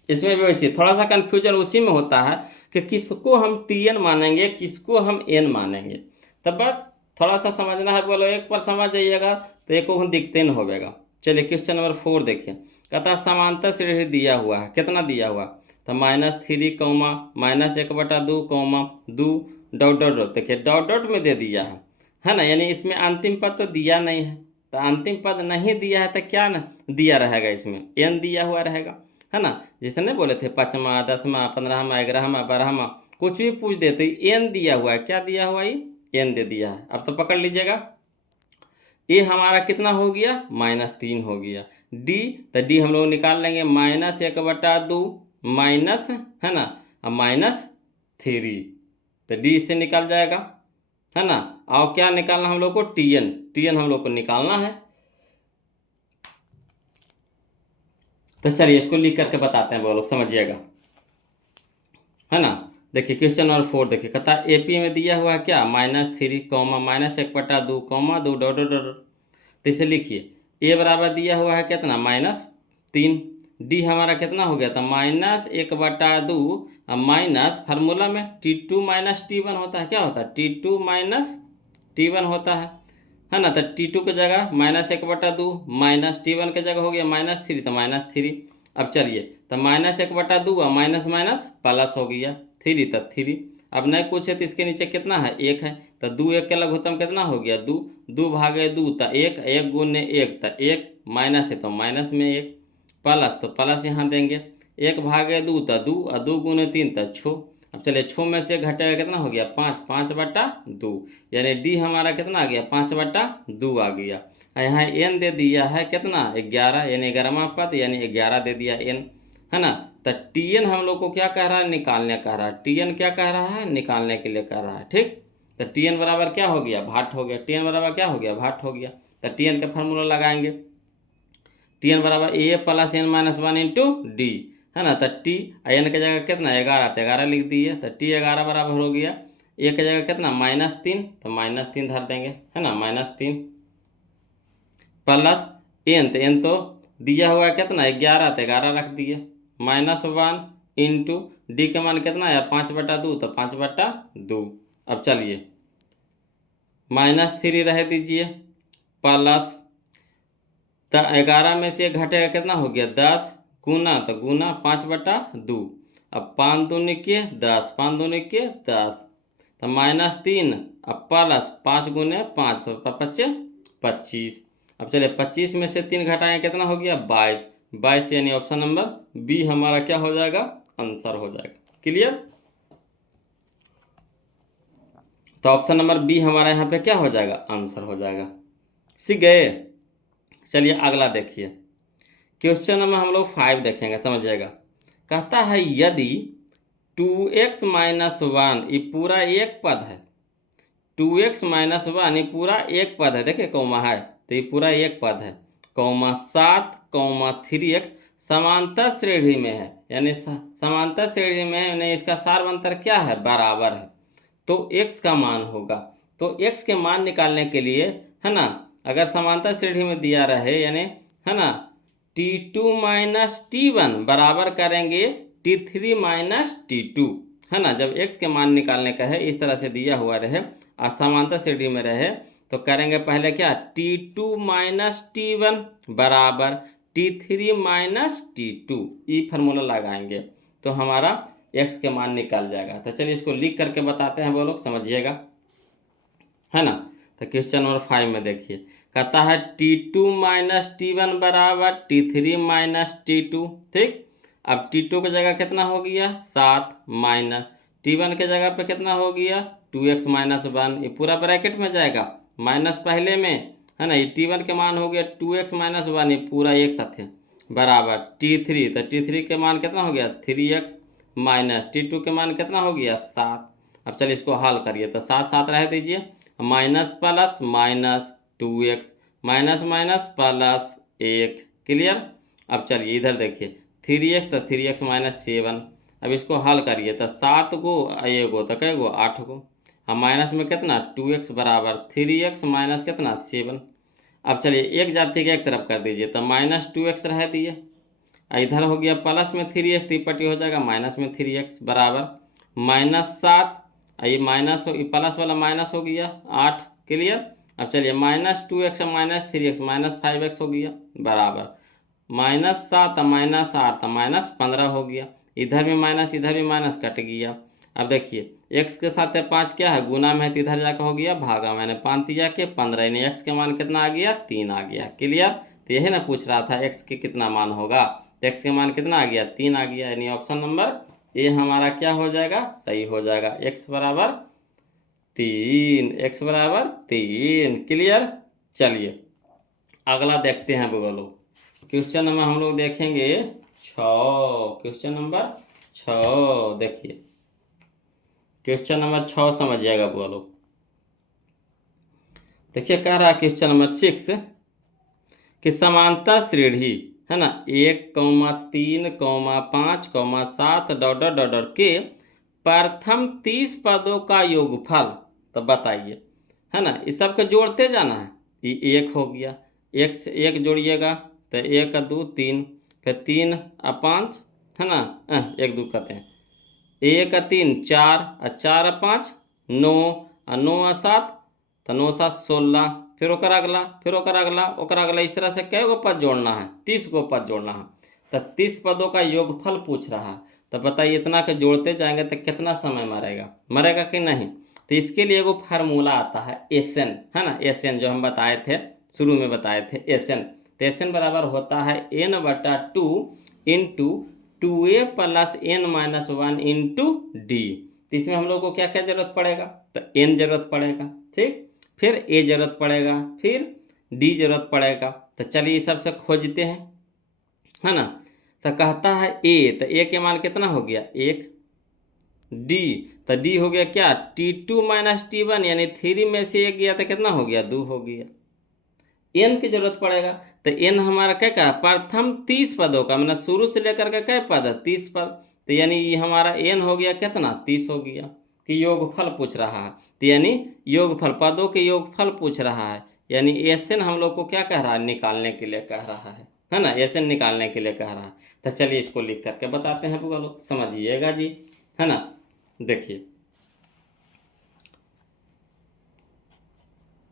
इसमें भी वैसे थोड़ा सा कन्फ्यूजन उसी में होता है कि किसको हम टीएन मानेंगे किसको हम एन मानेंगे, तो बस थोड़ा सा समझना है बोलो, एक पर समझ जाइएगा तो एक को दिखते न होगा। चलिए क्वेश्चन नंबर 4 देखिए, कहता समांतर श्रेणी दिया हुआ है, कितना दिया हुआ, तो -3 -1/2 2 डॉट डॉट डॉट, देखिए डॉट डॉट में दे दिया है ना, यानी इसमें अंतिम पद तो दिया नहीं है, तो अंतिम पद नहीं दिया है तो क्या न दिया रहेगा, इसमें एन दिया हुआ रहेगा, है ना। जैसे नहीं बोले थे 5वां 10वां 15वां 11वां 12वां कुछ भी पूछ देते, एन दिया हुआ है, क्या दिया हुआ है एन दे दिया है। अब तो पकड़ लीजिएगा, ए हमारा कितना हो गया -3 हो गया, डी तो डी हम लोग निकाल लेंगे -1/2 माइनस, है ना, अब -3, तो डी इससे निकल जाएगा, है ना। और क्या निकालना हम लोग को टीएन, टीएन हम लोग को निकालना है। तो चलिए इसको लिख करके बताते हैं वो लोग, समझिएगा, है ना। देखिए क्वेश्चन नंबर 4 देखिए, कहता एपी में दिया हुआ है क्या -3 -1/2 2 डॉट डॉट डॉट, तो इसे लिखिए ए बराबर दिया हुआ है कितना -3, डी हमारा कितना हो गया था -1/2 माइनस फार्मूला में T2 माइनस T1 होता है, क्या होता है T2 माइनस T1 होता है ना। तो T2 की जगह -1/2 माइनस T1 की जगह हो गया -3, तो -3। अब चलिए तो -1/2 और माइनस माइनस प्लस हो गया 3, तो 3। अब नहीं कुछ है तो इसके नीचे कितना है 1 है, तो 2 1 के लघुत्तम कितना हो गया 2, 2 भागे 2 तो 1, 1 गुने 1 तो 1, माइनस है तो माइनस में 1, प्लस तो प्लस यहाँ देंगे, 1 भागे 2 तो 2 और 2 गुने 3 तो 6। अब चलिए 6 में से घटेगा कितना हो गया 5, 5/2, यानी डी हमारा कितना आ गया 5/2 आ गया। यहाँ एन दे दिया है कितना 11, यानी 11वां पद, यानी 11 दे दिया एन, है ना। तो टीएन हम लोग को क्या कह रहा है निकालने कह रहा है, टीएन क्या कह रहा है निकालने के लिए कह रहा है, ठीक। तो टीएन बराबर क्या हो गया भाट हो गया, टीएन बराबर क्या हो गया भाट हो गया। तो टीएन का फार्मूला लगाएंगे, टीएन बराबर A plus n-1 into D, है ना। तो टी एन की जगह कितना 11, तो 11 लिख दिए, तो टी 11 बराबर हो गया, ए की जगह कितना -3, तो -3 धर देंगे, है ना, -3 प्लस एन, तो एन तो दिया हुआ है कितना 11, तो 11 रख दिए, -1 इंटू डी का मान कितना है 5/2, तो 5/2। अब चलिए -3 रह दीजिए प्लस, तो 11 में से घटेगा कितना हो गया 10 गुना, तो गुना 5/2, अब 5 दूनी के 10, 5 दूनी के 10, तो -3 अब प्लस 5 गुने 5 तो 25 25। अब चलिए 25 में से 3 घटाएं कितना हो गया 22। 22 यानी ऑप्शन नंबर बी हमारा क्या हो जाएगा आंसर हो जाएगा। क्लियर। तो ऑप्शन नंबर बी हमारा यहाँ पे क्या हो जाएगा आंसर हो जाएगा। सीख गए। चलिए अगला देखिए क्वेश्चन नंबर हम लोग 5 देखेंगे समझिएगा। कहता है यदि 2x माइनस 1 ये पूरा एक पद है, 2x माइनस 1 ये पूरा एक पद है, देखिए कौमा है तो ये पूरा एक पद है, कौमा 7 कौमा 3x समांतर श्रेणी में है, यानी समांतर श्रेणी में है, यानी इसका सार्वंतर क्या है बराबर है, तो x का मान होगा। तो x के मान निकालने के लिए है ना, अगर समांतर श्रेणी में दिया रहे यानी है ना T2 माइनस T1 बराबर करेंगे T3 माइनस T2 है ना। जब x के मान निकालने का है इस तरह से दिया हुआ रहे और समांतर श्रेणी में रहे तो करेंगे पहले क्या T2 माइनस T1 बराबर T3 माइनस T2, ये फार्मूला लगाएंगे तो हमारा x के मान निकल जाएगा। तो चलिए इसको लिख करके बताते हैं वो लोग समझिएगा है ना। तो क्वेश्चन नंबर 5 में देखिए कहता है T2 माइनस T1 बराबर T3 माइनस T2। ठीक, अब T2 की जगह कितना हो गया 7 माइनस T1 के जगह पे कितना हो गया 2x माइनस 1, ये पूरा ब्रैकेट में जाएगा माइनस पहले में है ना, ये T1 के मान हो गया 2x माइनस 1 ये पूरा एक साथ है बराबर T3, तो T3 के मान कितना हो गया 3x माइनस T2 के मान कितना हो गया 7। अब चलिए इसको हल करिए तो 7 7 रह दीजिए, minus plus minus 2x minus minus plus 1। Clear. अब चलिए इधर देखिए 3x तो 3x माइनस 7। अब इसको हल करिए तो 7 को ये गो तो कै गो 8 को, अब माइनस में कितना 2x बराबर 3x माइनस कितना 7। अब चलिए एक जाति के एक तरफ कर दीजिए तो माइनस 2x रह दिए, इधर हो गया प्लस में 3x तिपट्टी हो जाएगा माइनस में 3x बराबर माइनस 7, ये माइनस हो प्लस वाला माइनस हो गया 8। क्लियर। अब चलिए minus 2x minus 3x minus 5x हो गया बराबर माइनस 7 माइनस 8 माइनस 15 हो गया, इधर भी माइनस कट गया। अब देखिए x के साथ 5 क्या है गुना में है तो इधर जाकर हो गया भागा, मैंने 5 जाके 15 यानी x के मान कितना आ गया 3 आ गया। क्लियर। तो यही ना पूछ रहा था x के कितना मान होगा, तो x के मान कितना आ गया 3 आ गया, यानी ऑप्शन नंबर ए हमारा क्या हो जाएगा सही हो जाएगा, x बराबर 3, x बराबर 3। क्लियर। चलिए अगला देखते हैं वो लोग क्वेश्चन नंबर हम लोग देखेंगे 6, क्वेश्चन नंबर 6 देखिए क्वेश्चन नंबर 6 समझिएगा वो लोग। देखिए कह रहा है क्वेश्चन नंबर 6 कि समांतर श्रेणी है ना 1, 3, 5, 7 डॉट डॉट डॉट डॉट के प्रथम 30 पदों का योगफल तो बताइए है ना, इस सब को जोड़ते जाना है। ये 1 हो गया, 1 से 1 जोड़िएगा तो 1 2 3, फिर 3 और 5 है ना 1 2 कहते हैं, 1 3 4 और 4 और 5 9 और 9 और 7 तो 9 7 16, फिर ओकर अगला फिर ओकर अगला इस तरह से कै गो पद जोड़ना है 30 गो पद जोड़ना है। तो 30 पदों का योगफल पूछ रहा है, तो बताइए इतना के जोड़ते जाएंगे तो कितना समय मरेगा कि नहीं। तो इसके लिए एगो फार्मूला आता है एसएन है ना, एसएन जो हम बताए थे शुरू में बताए थे एसएन। तो एसएन बराबर होता है n/2 into 2a plus n minus 1 into D. तो इसमें हम लोग को क्या क्या जरूरत पड़ेगा तो n जरूरत पड़ेगा, ठीक, फिर a जरूरत पड़ेगा, फिर d जरूरत पड़ेगा। तो चलिए इस सब से खोजते हैं है ना। तो कहता है a, तो a के मान कितना हो गया 1, d तो d हो गया क्या T2 माइनस T1 यानी 3 में से 1 गया तो कितना हो गया 2 हो गया। n की जरूरत पड़ेगा तो n हमारा क्या क्या प्रथम 30 पदों का, मतलब शुरू से लेकर के कै पद है 30 पद, तो यानी ये हमारा n हो गया कितना 30 हो गया कि योगफल पूछ रहा है। तो यानी योगफल पदों के योगफल पूछ रहा है, यानी एसएन हम लोग को क्या कह रहा है निकालने के लिए कह रहा है ना, एसएन निकालने के लिए कह रहा है। तो चलिए इसको लिख करके बताते हैं वो लोग समझिएगा जी है ना। देखिए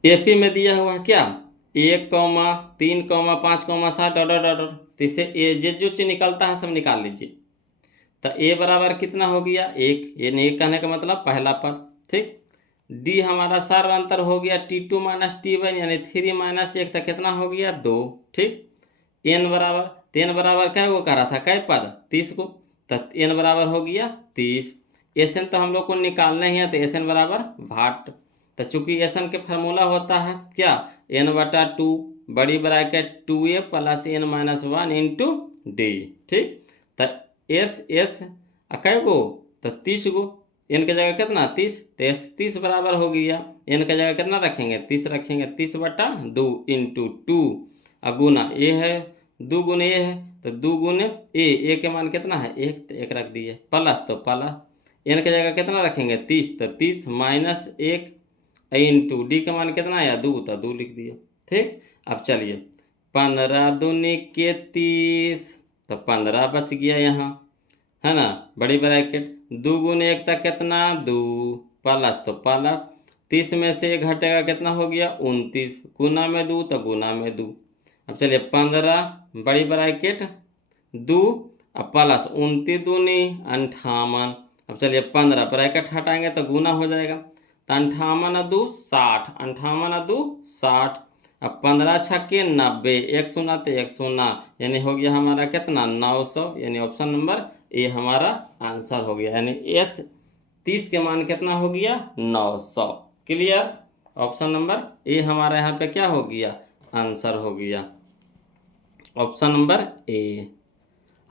एपी में दिया हुआ है क्या 1, 3, 5, 7 डॉट डॉट डॉट, तो इससे ए जो चीज निकलता है सब निकाल लीजिए। तो ए बराबर कितना हो गया 1, ये नहीं कहने का मतलब पहला पद, ठीक, डी हमारा सार्वंतर हो गया T2 माइनस T1 यानी 3 माइनस 1 तक कितना हो गया 2। ठीक, n बराबर, तो n बराबर क्या वो करा था कै पद 30 को, तो n बराबर हो गया 30। Sn तो हम लोग को निकालना ही है, तो Sn बराबर भाट। तो चूंकि Sn के फार्मूला होता है क्या n/2 बड़ी bracket 2a plus n minus 1 into D. ठीक, तो एस कै गो तो 30 गो, n की जगह कितना 30, तो एस 30 बराबर हो गया। n की जगह कितना रखेंगे 30 रखेंगे, 30/2 इंटू 2 गुना ए है 2 गुने ए है तो 2 गुने ए के मान कितना है 1, तो 1 रख दिए प्लस, तो प्लस n की जगह कितना रखेंगे 30, तो 30 माइनस 1 इंटू डी का मान कितना आया 2, तो 2 लिख दिए। ठीक, अब चलिए 15 दूनी के 30, तो 15 बच गया यहाँ, है ना, बड़ी ब्रैकेट 2 गुने 1 तक कितना 2 प्लस, तो प्लस 30 में से घटेगा कितना हो गया 29 गुना में 2, तो गुना में 2। अब चलिए 15 बड़ी ब्रैकेट 2 अब प्लस 29 दूनी 58। अब चलिए 15 ब्रैकेट हटाएंगे तो गुना हो जाएगा, तो 58 2 60, 58 2 60। अब 15 छक्के 90, 1 शून्य तो 1 शून्य यानी हो गया हमारा कितना 900, यानी ऑप्शन नंबर ए हमारा आंसर हो गया, यानी एस 30 के मान कितना हो गया 900। क्लियर, ऑप्शन नंबर ए हमारा यहाँ पे क्या हो गया आंसर हो गया, ऑप्शन नंबर ए।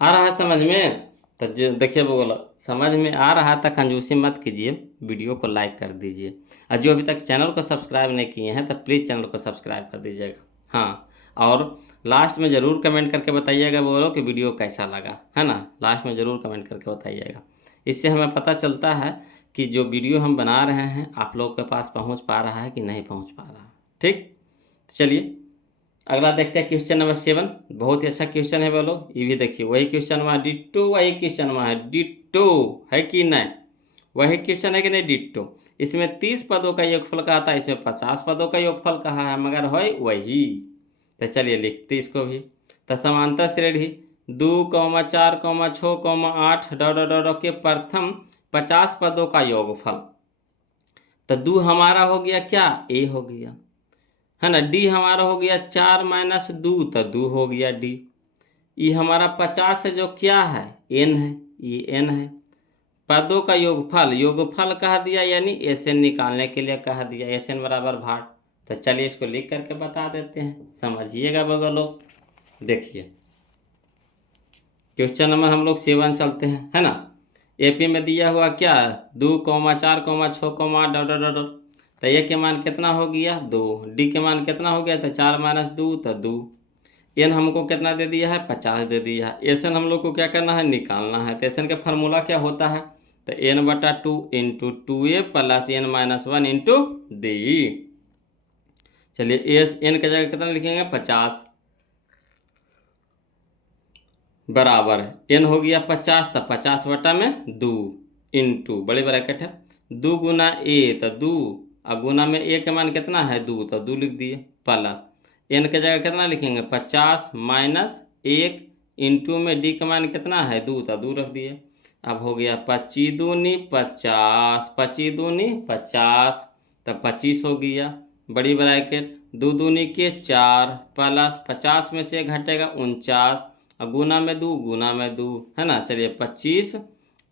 आ रहा है समझ में? तो देखिए बोला समझ में आ रहा था, कंजूसी मत कीजिए, वीडियो को लाइक कर दीजिए, और जो अभी तक चैनल को सब्सक्राइब नहीं किए हैं तो प्लीज़ चैनल को सब्सक्राइब कर दीजिएगा। हाँ, और लास्ट में ज़रूर कमेंट करके बताइएगा बोलो कि वीडियो कैसा लगा, है ना, लास्ट में ज़रूर कमेंट करके बताइएगा। इससे हमें पता चलता है कि जो वीडियो हम बना रहे हैं आप लोगों के पास पहुँच पा रहा है कि नहीं पहुँच पा रहा। ठीक, तो चलिए अगला देखते हैं क्वेश्चन नंबर 7। बहुत ही अच्छा क्वेश्चन है बोलो, ये भी देखिए वही क्वेश्चन वहाँ डिट्टो, वही क्वेश्चन वहाँ है डिट्टो, है कि नहीं, वही क्वेश्चन है कि नहीं डिट्टो। इसमें 30 पदों का योगफल कहा था, इसमें 50 पदों का योगफल कहा है, मगर है वही। तो चलिए लिखते इसको भी। तो समांतर श्रेणी 2, 4, 6, 8 डॉट के प्रथम 50 पदों का योगफल, तो 2 हमारा हो गया क्या ए हो गया, है ना, डी हमारा हो गया 4 माइनस 2, तो 2 हो गया डी। ये हमारा 50 है जो क्या है एन है, ये एन है। पदों का योगफल, योगफल कह दिया यानी एस एन निकालने के लिए कह दिया, एस एन बराबर भाट। तो चलिए इसको लिख करके बता देते हैं, समझिएगा बगलो। देखिए क्वेश्चन नंबर हम लोग 7 चलते हैं, है ना। एपी में दिया हुआ क्या 2, 4, 6, 8 डॉट डॉट डॉट, तो ए के मान कितना हो गया 2, डी के मान कितना हो गया तो 4 माइनस 2, तो 2। एन हमको कितना दे दिया है 50 दे दिया है। एसन हम लोग को क्या करना है निकालना है, तो एसन का फार्मूला क्या होता है तो n/2 into 2a plus n minus 1 into D. चलिए एस एन की जगह कितना लिखेंगे 50 बराबर एन हो गया 50, तो 50/2 इंटू बड़ी ब्रैकेट है 2 गुना ए, तो 2 और गुना में ए के मान कितना है 2, तो 2 लिख दिए प्लस एन के जगह कितना लिखेंगे 50 माइनस 1 इंटू में डी का मान कितना है 2, तो 2 रख दिए। अब हो गया 25 दूनी 50, 25 दूनी 50, तो 25 हो गया बड़ी ब्रैकेट 2 दूनी के 4 प्लस 50 में से घटेगा 49 और गुना में 2 गुना में 2, है ना। चलिए 25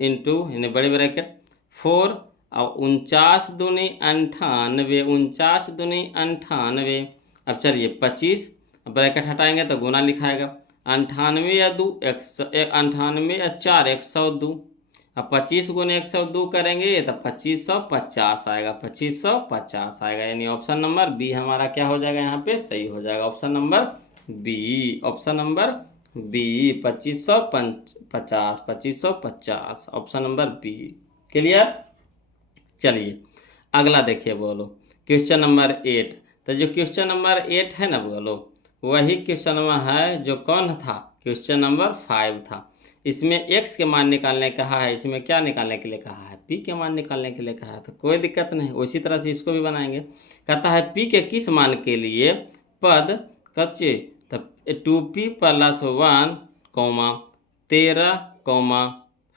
इंटू यानी बड़ी ब्रैकेट 4 और 49 दूनी 98, 49 दूनी 98। अब चलिए 25 ब्रैकेट हटाएंगे तो गुना लिखाएगा 98 या 2 98 या 4 102। अब 25 गुने 102 करेंगे तो 2550 आएगा, 2550 आएगा, यानी ऑप्शन नंबर बी हमारा क्या हो जाएगा यहाँ पे सही हो जाएगा, option number B, option number B 2550, 2550 option number B. Clear. चलिए अगला देखिए बोलो क्वेश्चन नंबर 8। तो जो क्वेश्चन नंबर 8 है ना बोलो वही क्वेश्चन नंबर है जो कौन था क्वेश्चन नंबर 5 था। इसमें x के मान निकालने कहा है, इसमें क्या निकालने के लिए कहा है p के मान निकालने के लिए कहा है, तो कोई दिक्कत नहीं, उसी तरह से इसको भी बनाएंगे। कहता है p के किस मान के लिए पद कच्चे, तो 2p + 1, 13,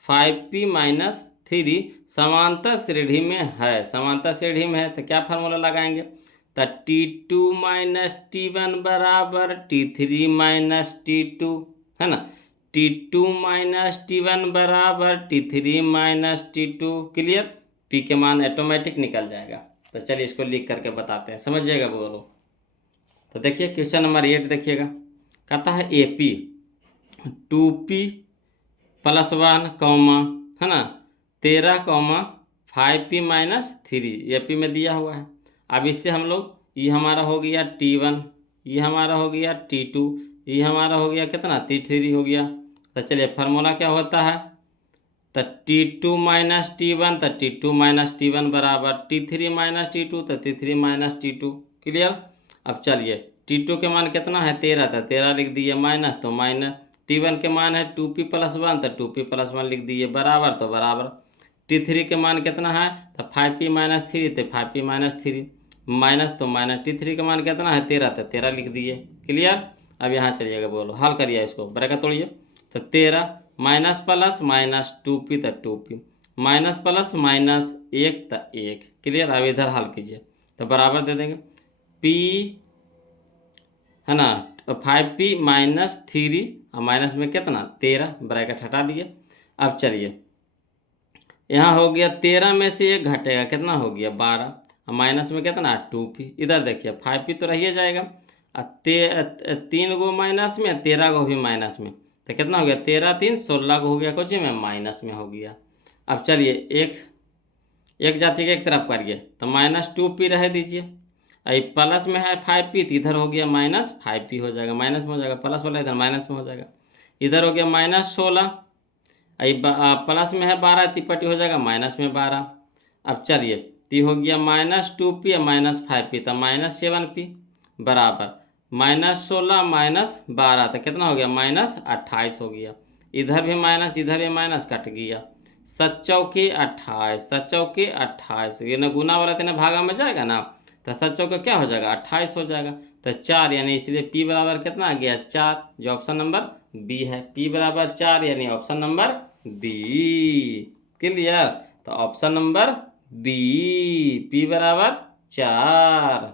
5p - थ्री समांतर श्रेणी में है, समांतर श्रेणी में है तो क्या फार्मूला लगाएंगे, तो T2 माइनस T1 बराबर T3 माइनस T2, है ना। T2 माइनस T1 बराबर T3 minus T2, clear. P के मान ऑटोमेटिक निकल जाएगा। तो चलिए इसको लिख करके बताते हैं, समझिएगा बोलो। तो देखिए क्वेश्चन नंबर 8 देखिएगा, कहता है AP 2P प्लस 1 कॉमा, है ना, 13 कॉमा 5P माइनस 3, AP में दिया हुआ है। अब इससे हम लोग, ये हमारा हो गया T1, ये हमारा हो गया T2, ये हमारा हो गया कितना T3 हो गया। तो चलिए फार्मूला क्या होता है, तो T2 माइनस T1 तो T2 माइनस T1 बराबर T3 माइनस T2 तो T3 माइनस T2, क्लियर। अब चलिए T2 के मान कितना है 13 था, 13 लिख दिए, माइनस तो माइनस, T1 के मान है 2P प्लस 1 तो 2P प्लस 1 लिख दिए, बराबर तो बराबर, T3 के मान कितना है तो 5P माइनस 3 तो 5P माइनस 3, माइनस तो माइनस, T3 का मान कितना है 13 तो 13 लिख दिए, क्लियर। अब यहाँ चलिएगा बोलो, हल करिए इसको, ब्रैकेट तोड़िए। तो 13 माइनस प्लस माइनस 2P तो 2P, माइनस प्लस माइनस 1 तो 1, क्लियर। अब इधर हल कीजिए तो बराबर दे देंगे, P है ना 5P माइनस 3 और माइनस में कितना 13, ब्रैकेट हटा दिए। अब चलिए यहाँ हो गया 13 में से 1 घटेगा, कितना हो गया 12, और माइनस में कितना 2P, इधर देखिए 5P तो रहिए जाएगा, और 3 गो माइनस में 13 गो भी माइनस में, तो कितना हो गया 13 3 16 को हो गया, कुछ में माइनस में हो गया। अब चलिए एक जाति के एक तरफ करिए तो माइनस 2P रह दीजिए, आई प्लस में है 5P तो इधर हो गया माइनस 5P हो जाएगा, माइनस में हो जाएगा, प्लस वाला इधर माइनस में हो जाएगा, इधर हो गया माइनस 16, आई प्लस में है 12 तिपटी हो जाएगा माइनस में 12। अब चलिए ती हो गया माइनस 2P और माइनस 5P तो माइनस 7P बराबर माइनस 16 माइनस 12 तो कितना हो गया माइनस 28 हो गया, इधर भी माइनस इधर भी माइनस, कट गया, 7 चौके 28, 7 चौके 28, ये ना गुना वाला तो ना भागा में जाएगा ना, तो 7 चौके क्या हो जाएगा 28 हो जाएगा, तो 4 यानी इसलिए P बराबर कितना आ गया 4, जो ऑप्शन नंबर B है, P बराबर 4 यानी ऑप्शन नंबर B, क्लियर। तो ऑप्शन नंबर B, P बराबर 4।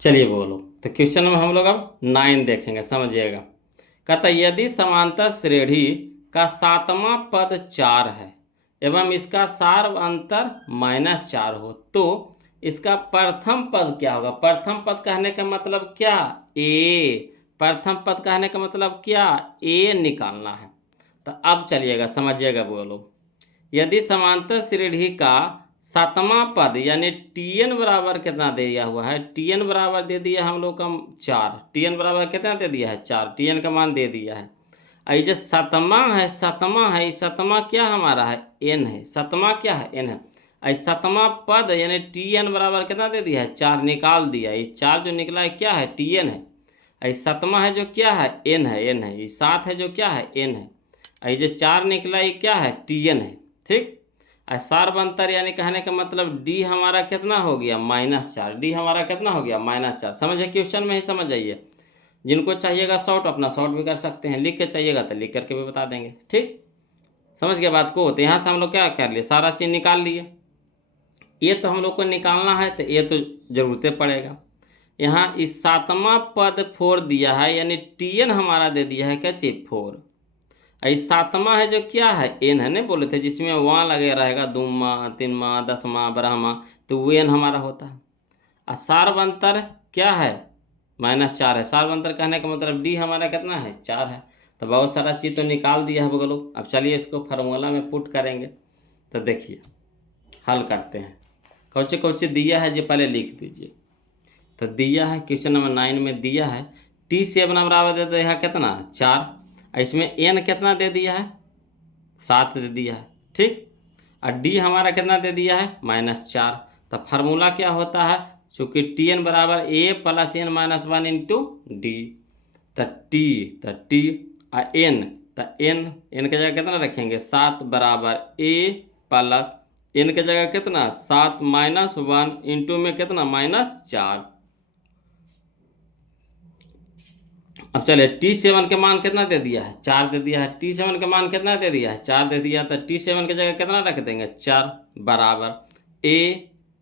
चलिए बोलो, तो क्वेश्चन में हम लोग अब 9 देखेंगे, समझिएगा। कहता यदि समांतर श्रेणी का 7वां पद 4 है एवं इसका सार अंतर -4 हो तो इसका प्रथम पद क्या होगा। प्रथम पद कहने का मतलब क्या, ए, प्रथम पद कहने का मतलब क्या, ए निकालना है। तो अब चलिएगा समझिएगा बोलो, यदि समांतर श्रेणी का 7वां पद यानी Tn बराबर कितना दे दिया हुआ है, Tn बराबर दे दिया हम लोग का 4, Tn बराबर कितना दे दिया है 4, Tn का मान दे दिया है। ये जो 7वां है, 7वां है, 7वां क्या हमारा है n है, 7वां क्या है n है, 7वां पद यानी Tn बराबर कितना दे दिया है 4, निकाल दिया, ये 4 जो निकला है क्या है Tn है, 7वां है जो क्या है n है, n है, ये 7 है जो क्या है n है, ये जो 4 निकला ये क्या है Tn है, ठीक। सार्वअंतर यानी कहने का मतलब D हमारा कितना हो गया -4, D हमारा कितना हो गया -4, समझे, क्वेश्चन में ही समझ जाइए। जिनको चाहिएगा शॉर्ट अपना शॉर्ट भी कर सकते हैं, लिख के चाहिएगा तो लिख करके भी बता देंगे, ठीक, समझ गए बात को। तो यहाँ से हम लोग क्या कर लिए, सारा चीज़ निकाल लिए, ये तो हम लोग को निकालना है तो ये तो जरूरतें पड़ेगा। यहाँ इस 7वां पद 4 दिया है यानी Tn हमारा दे दिया है क्या चीज 4, 7वां है जो क्या है n है, नहीं बोले थे जिसमें वहाँ लगे रहेगा 2वां 3वां 10वां 12वां, तो वो n हमारा होता है। और सार्वअंतर क्या है -4 है, सार्वअंतर कहने का मतलब D हमारा कितना है 4 है। तो बहुत सारा चीज़ तो निकाल दिया है बगलों। अब चलिए इसको फार्मूला में पुट करेंगे, तो देखिए हल करते हैं। कौचे दिया है जो पहले लिख दीजिए। तो दिया है क्वेश्चन नंबर 9 में दिया है T7 बराबर दे दिया है कितना 4, इसमें n कितना दे दिया है 7 दे दिया है, ठीक, और D हमारा कितना दे दिया है -4। तो फार्मूला क्या होता है, चूँकि Tn बराबर A plus n minus 1 into D, तो T और n, तो n के जगह कितना रखेंगे 7 बराबर A प्लस n के जगह कितना 7 -1 इंटू में कितना -4, अब चले T7 के मान कितना दे दिया है, 4 दे दिया है। T7 के मान कितना दे दिया है, 4 दे दिया। तो T7 की जगह कितना रख देंगे, 4 बराबर A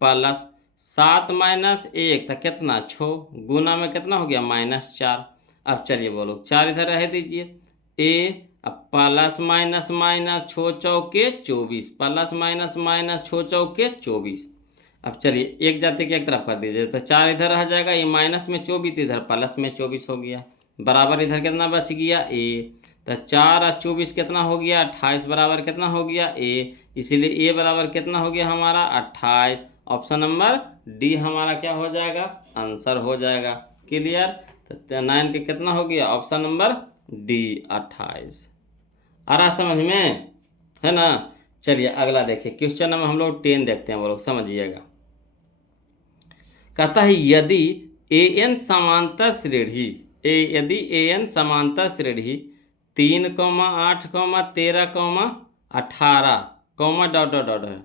प्लस 7 माइनस 1 था कितना 6 गुना में कितना हो गया -4। अब चलिए बोलो 4 इधर रह दीजिए। A अब प्लस माइनस माइनस 6 चौके 24 प्लस माइनस माइनस 6 चौके 24। अब चलिए एक जाति के एक तरफ कर दीजिए तो 4 इधर रह जाएगा, ये माइनस में 24 इधर प्लस में 24 हो गया बराबर इधर कितना बच गया A। तो 4 और 24 कितना हो गया 28 बराबर कितना हो गया A। इसीलिए A बराबर कितना हो गया हमारा 28। ऑप्शन नंबर डी हमारा क्या हो जाएगा, आंसर हो जाएगा। क्लियर। तो 9 के कितना हो गया, ऑप्शन नंबर डी 28। आ रहा समझ में, है ना। चलिए अगला देखिए क्वेश्चन नंबर हम लोग 10 देखते हैं, वो लोग समझिएगा। कहता है यदि an समांतर श्रेणी यदि an समांतर श्रेणी 3, 8, 13, 18, डॉट डॉट डॉट है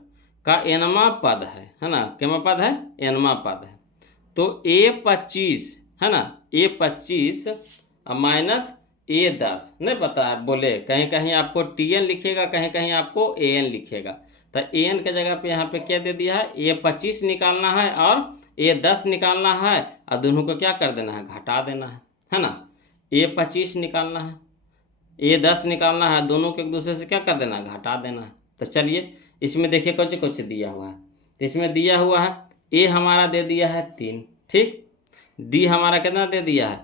का एनवा पद है ना, कितना पद है, एनवा पद है। तो A25 है ना, A25 माइनस A10 नहीं पता है, बोले कहीं कहीं आपको TN लिखेगा, कहीं कहीं आपको AN लिखेगा। तो AN के जगह पे यहाँ पे क्या दे दिया है, A25 निकालना है और A10 निकालना है, और दोनों को क्या कर देना है, घटा देना है ना। A25 निकालना है, A10 निकालना है, दोनों को एक दूसरे से क्या कर देना है, घटा देना है। तो चलिए इसमें देखिए कुछ कुछ दिया हुआ है। तो इसमें दिया हुआ है A हमारा दे दिया है 3, ठीक। D हमारा कितना दे दिया है,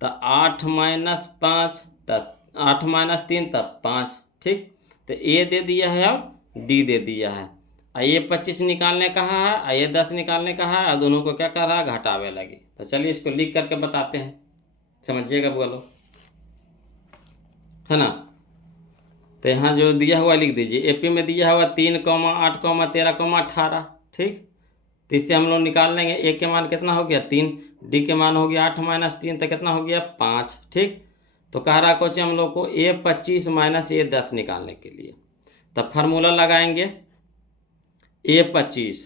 तो 8 माइनस 5 तब 8 माइनस 3 तब 5, ठीक। तो A दे दिया है और D दे दिया है। A25 निकालने कहा है, A10 निकालने कहा है, और दोनों को क्या कर रहा है, घटावे लगे। तो चलिए इसको लिख करके बताते हैं, समझिएगा बोलो, है ना। तो यहाँ जो दिया हुआ लिख दीजिए। एपी में दिया हुआ 3, 8, 13, 18, ठीक। तो इससे हम लोग निकाल लेंगे। ए के मान कितना हो गया 3, डी के मान हो गया 8 माइनस 3 तो कितना हो गया 5, ठीक। तो कह रहा कोच हम लोग को A25 माइनस A10 निकालने के लिए, तो फार्मूला लगाएंगे A25।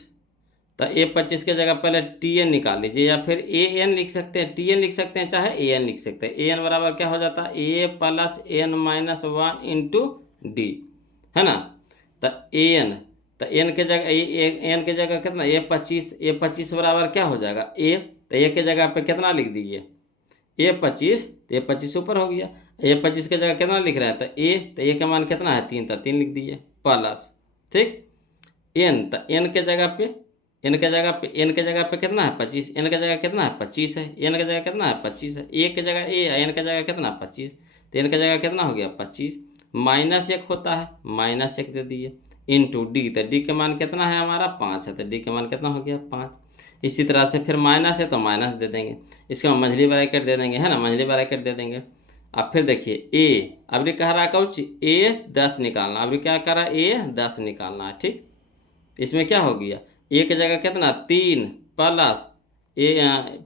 तो A25 के जगह पहले TN निकाल लीजिए, या फिर AN लिख सकते हैं, TN लिख सकते हैं, चाहे AN लिख सकते हैं। AN बराबर क्या हो जाता है, A plus N minus 1 into D, है ना। तो AN, तो N के जगह N के जगह कितना A25 बराबर क्या हो जाएगा A। तो A के जगह पे कितना लिख दीजिए A25, तो A25 ऊपर हो गया। A25 के जगह कितना लिख रहा है, तो A, तो A का मान कितना है 3, तो 3 लिख दीजिए प्लस, ठीक। N, तो N के जगह पे N के जगह पे कितना है 25, N के जगह कितना है 25 है, N के जगह कितना है 25 है। A के जगह A, N के जगह कितना 25, तो N के जगह कितना हो गया 25, -1 होता है, -1 दे दिए इंटू डी। तो डी के मान कितना है हमारा 5 है, तो डी के मान कितना हो गया 5। इसी तरह से फिर माइनस है तो माइनस दे देंगे, इसका मंझली ब्रैकेट दे देंगे, है ना, मंझली ब्रैकेट दे देंगे। अब फिर देखिए ए, अब ये कह रहा है कौच A10 निकालना, अब क्या कह रहा है A10 निकालना है, ठीक। इसमें क्या हो गया, ए की जगह कितना 3 प्लस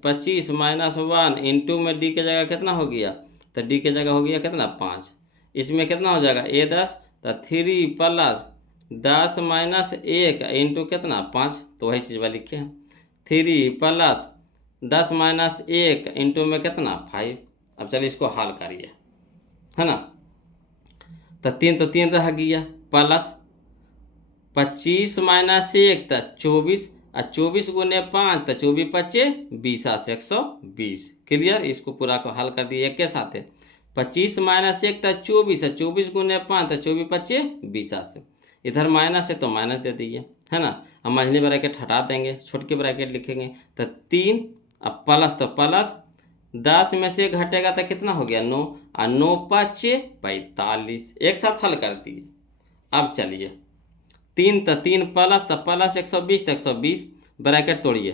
25 माइनस 1 इंटू में डी की जगह कितना हो गया, तो डी की जगह हो गया कितना 5। इसमें कितना हो जाएगा A10, तो 3 प्लस 10 माइनस 1 इंटू कितना 5, तो वही चीज़ वाली लिखे हैं 3 प्लस 10 माइनस 1 इंटू में कितना 5। अब चलिए इसको हल करिए, है ना। तो 3 रह गया प्लस 25 माइनस 1 तो 24, और 24 गुने 5 तो 24 पच्चे 20 से 120। क्लियर। इसको पूरा को हल कर दिए एक के साथ है। 25 माइनस 1 तो 24 है, 24 गुने 5 तो 24 पच्चे 20 से, इधर माइनस है तो माइनस दे दीजिए, है ना। अब मंझली ब्रैकेट हटा देंगे, छोटकी ब्रैकेट लिखेंगे। तो 3 अब प्लस, तो प्लस 10 में से घटेगा तो कितना हो गया 9, और 9 पच्चे 45। एक साथ हल कर दिए। अब चलिए 3 तो 3 प्लस, तो प्लस 120 तो 120 ब्रैकेट तोड़िए,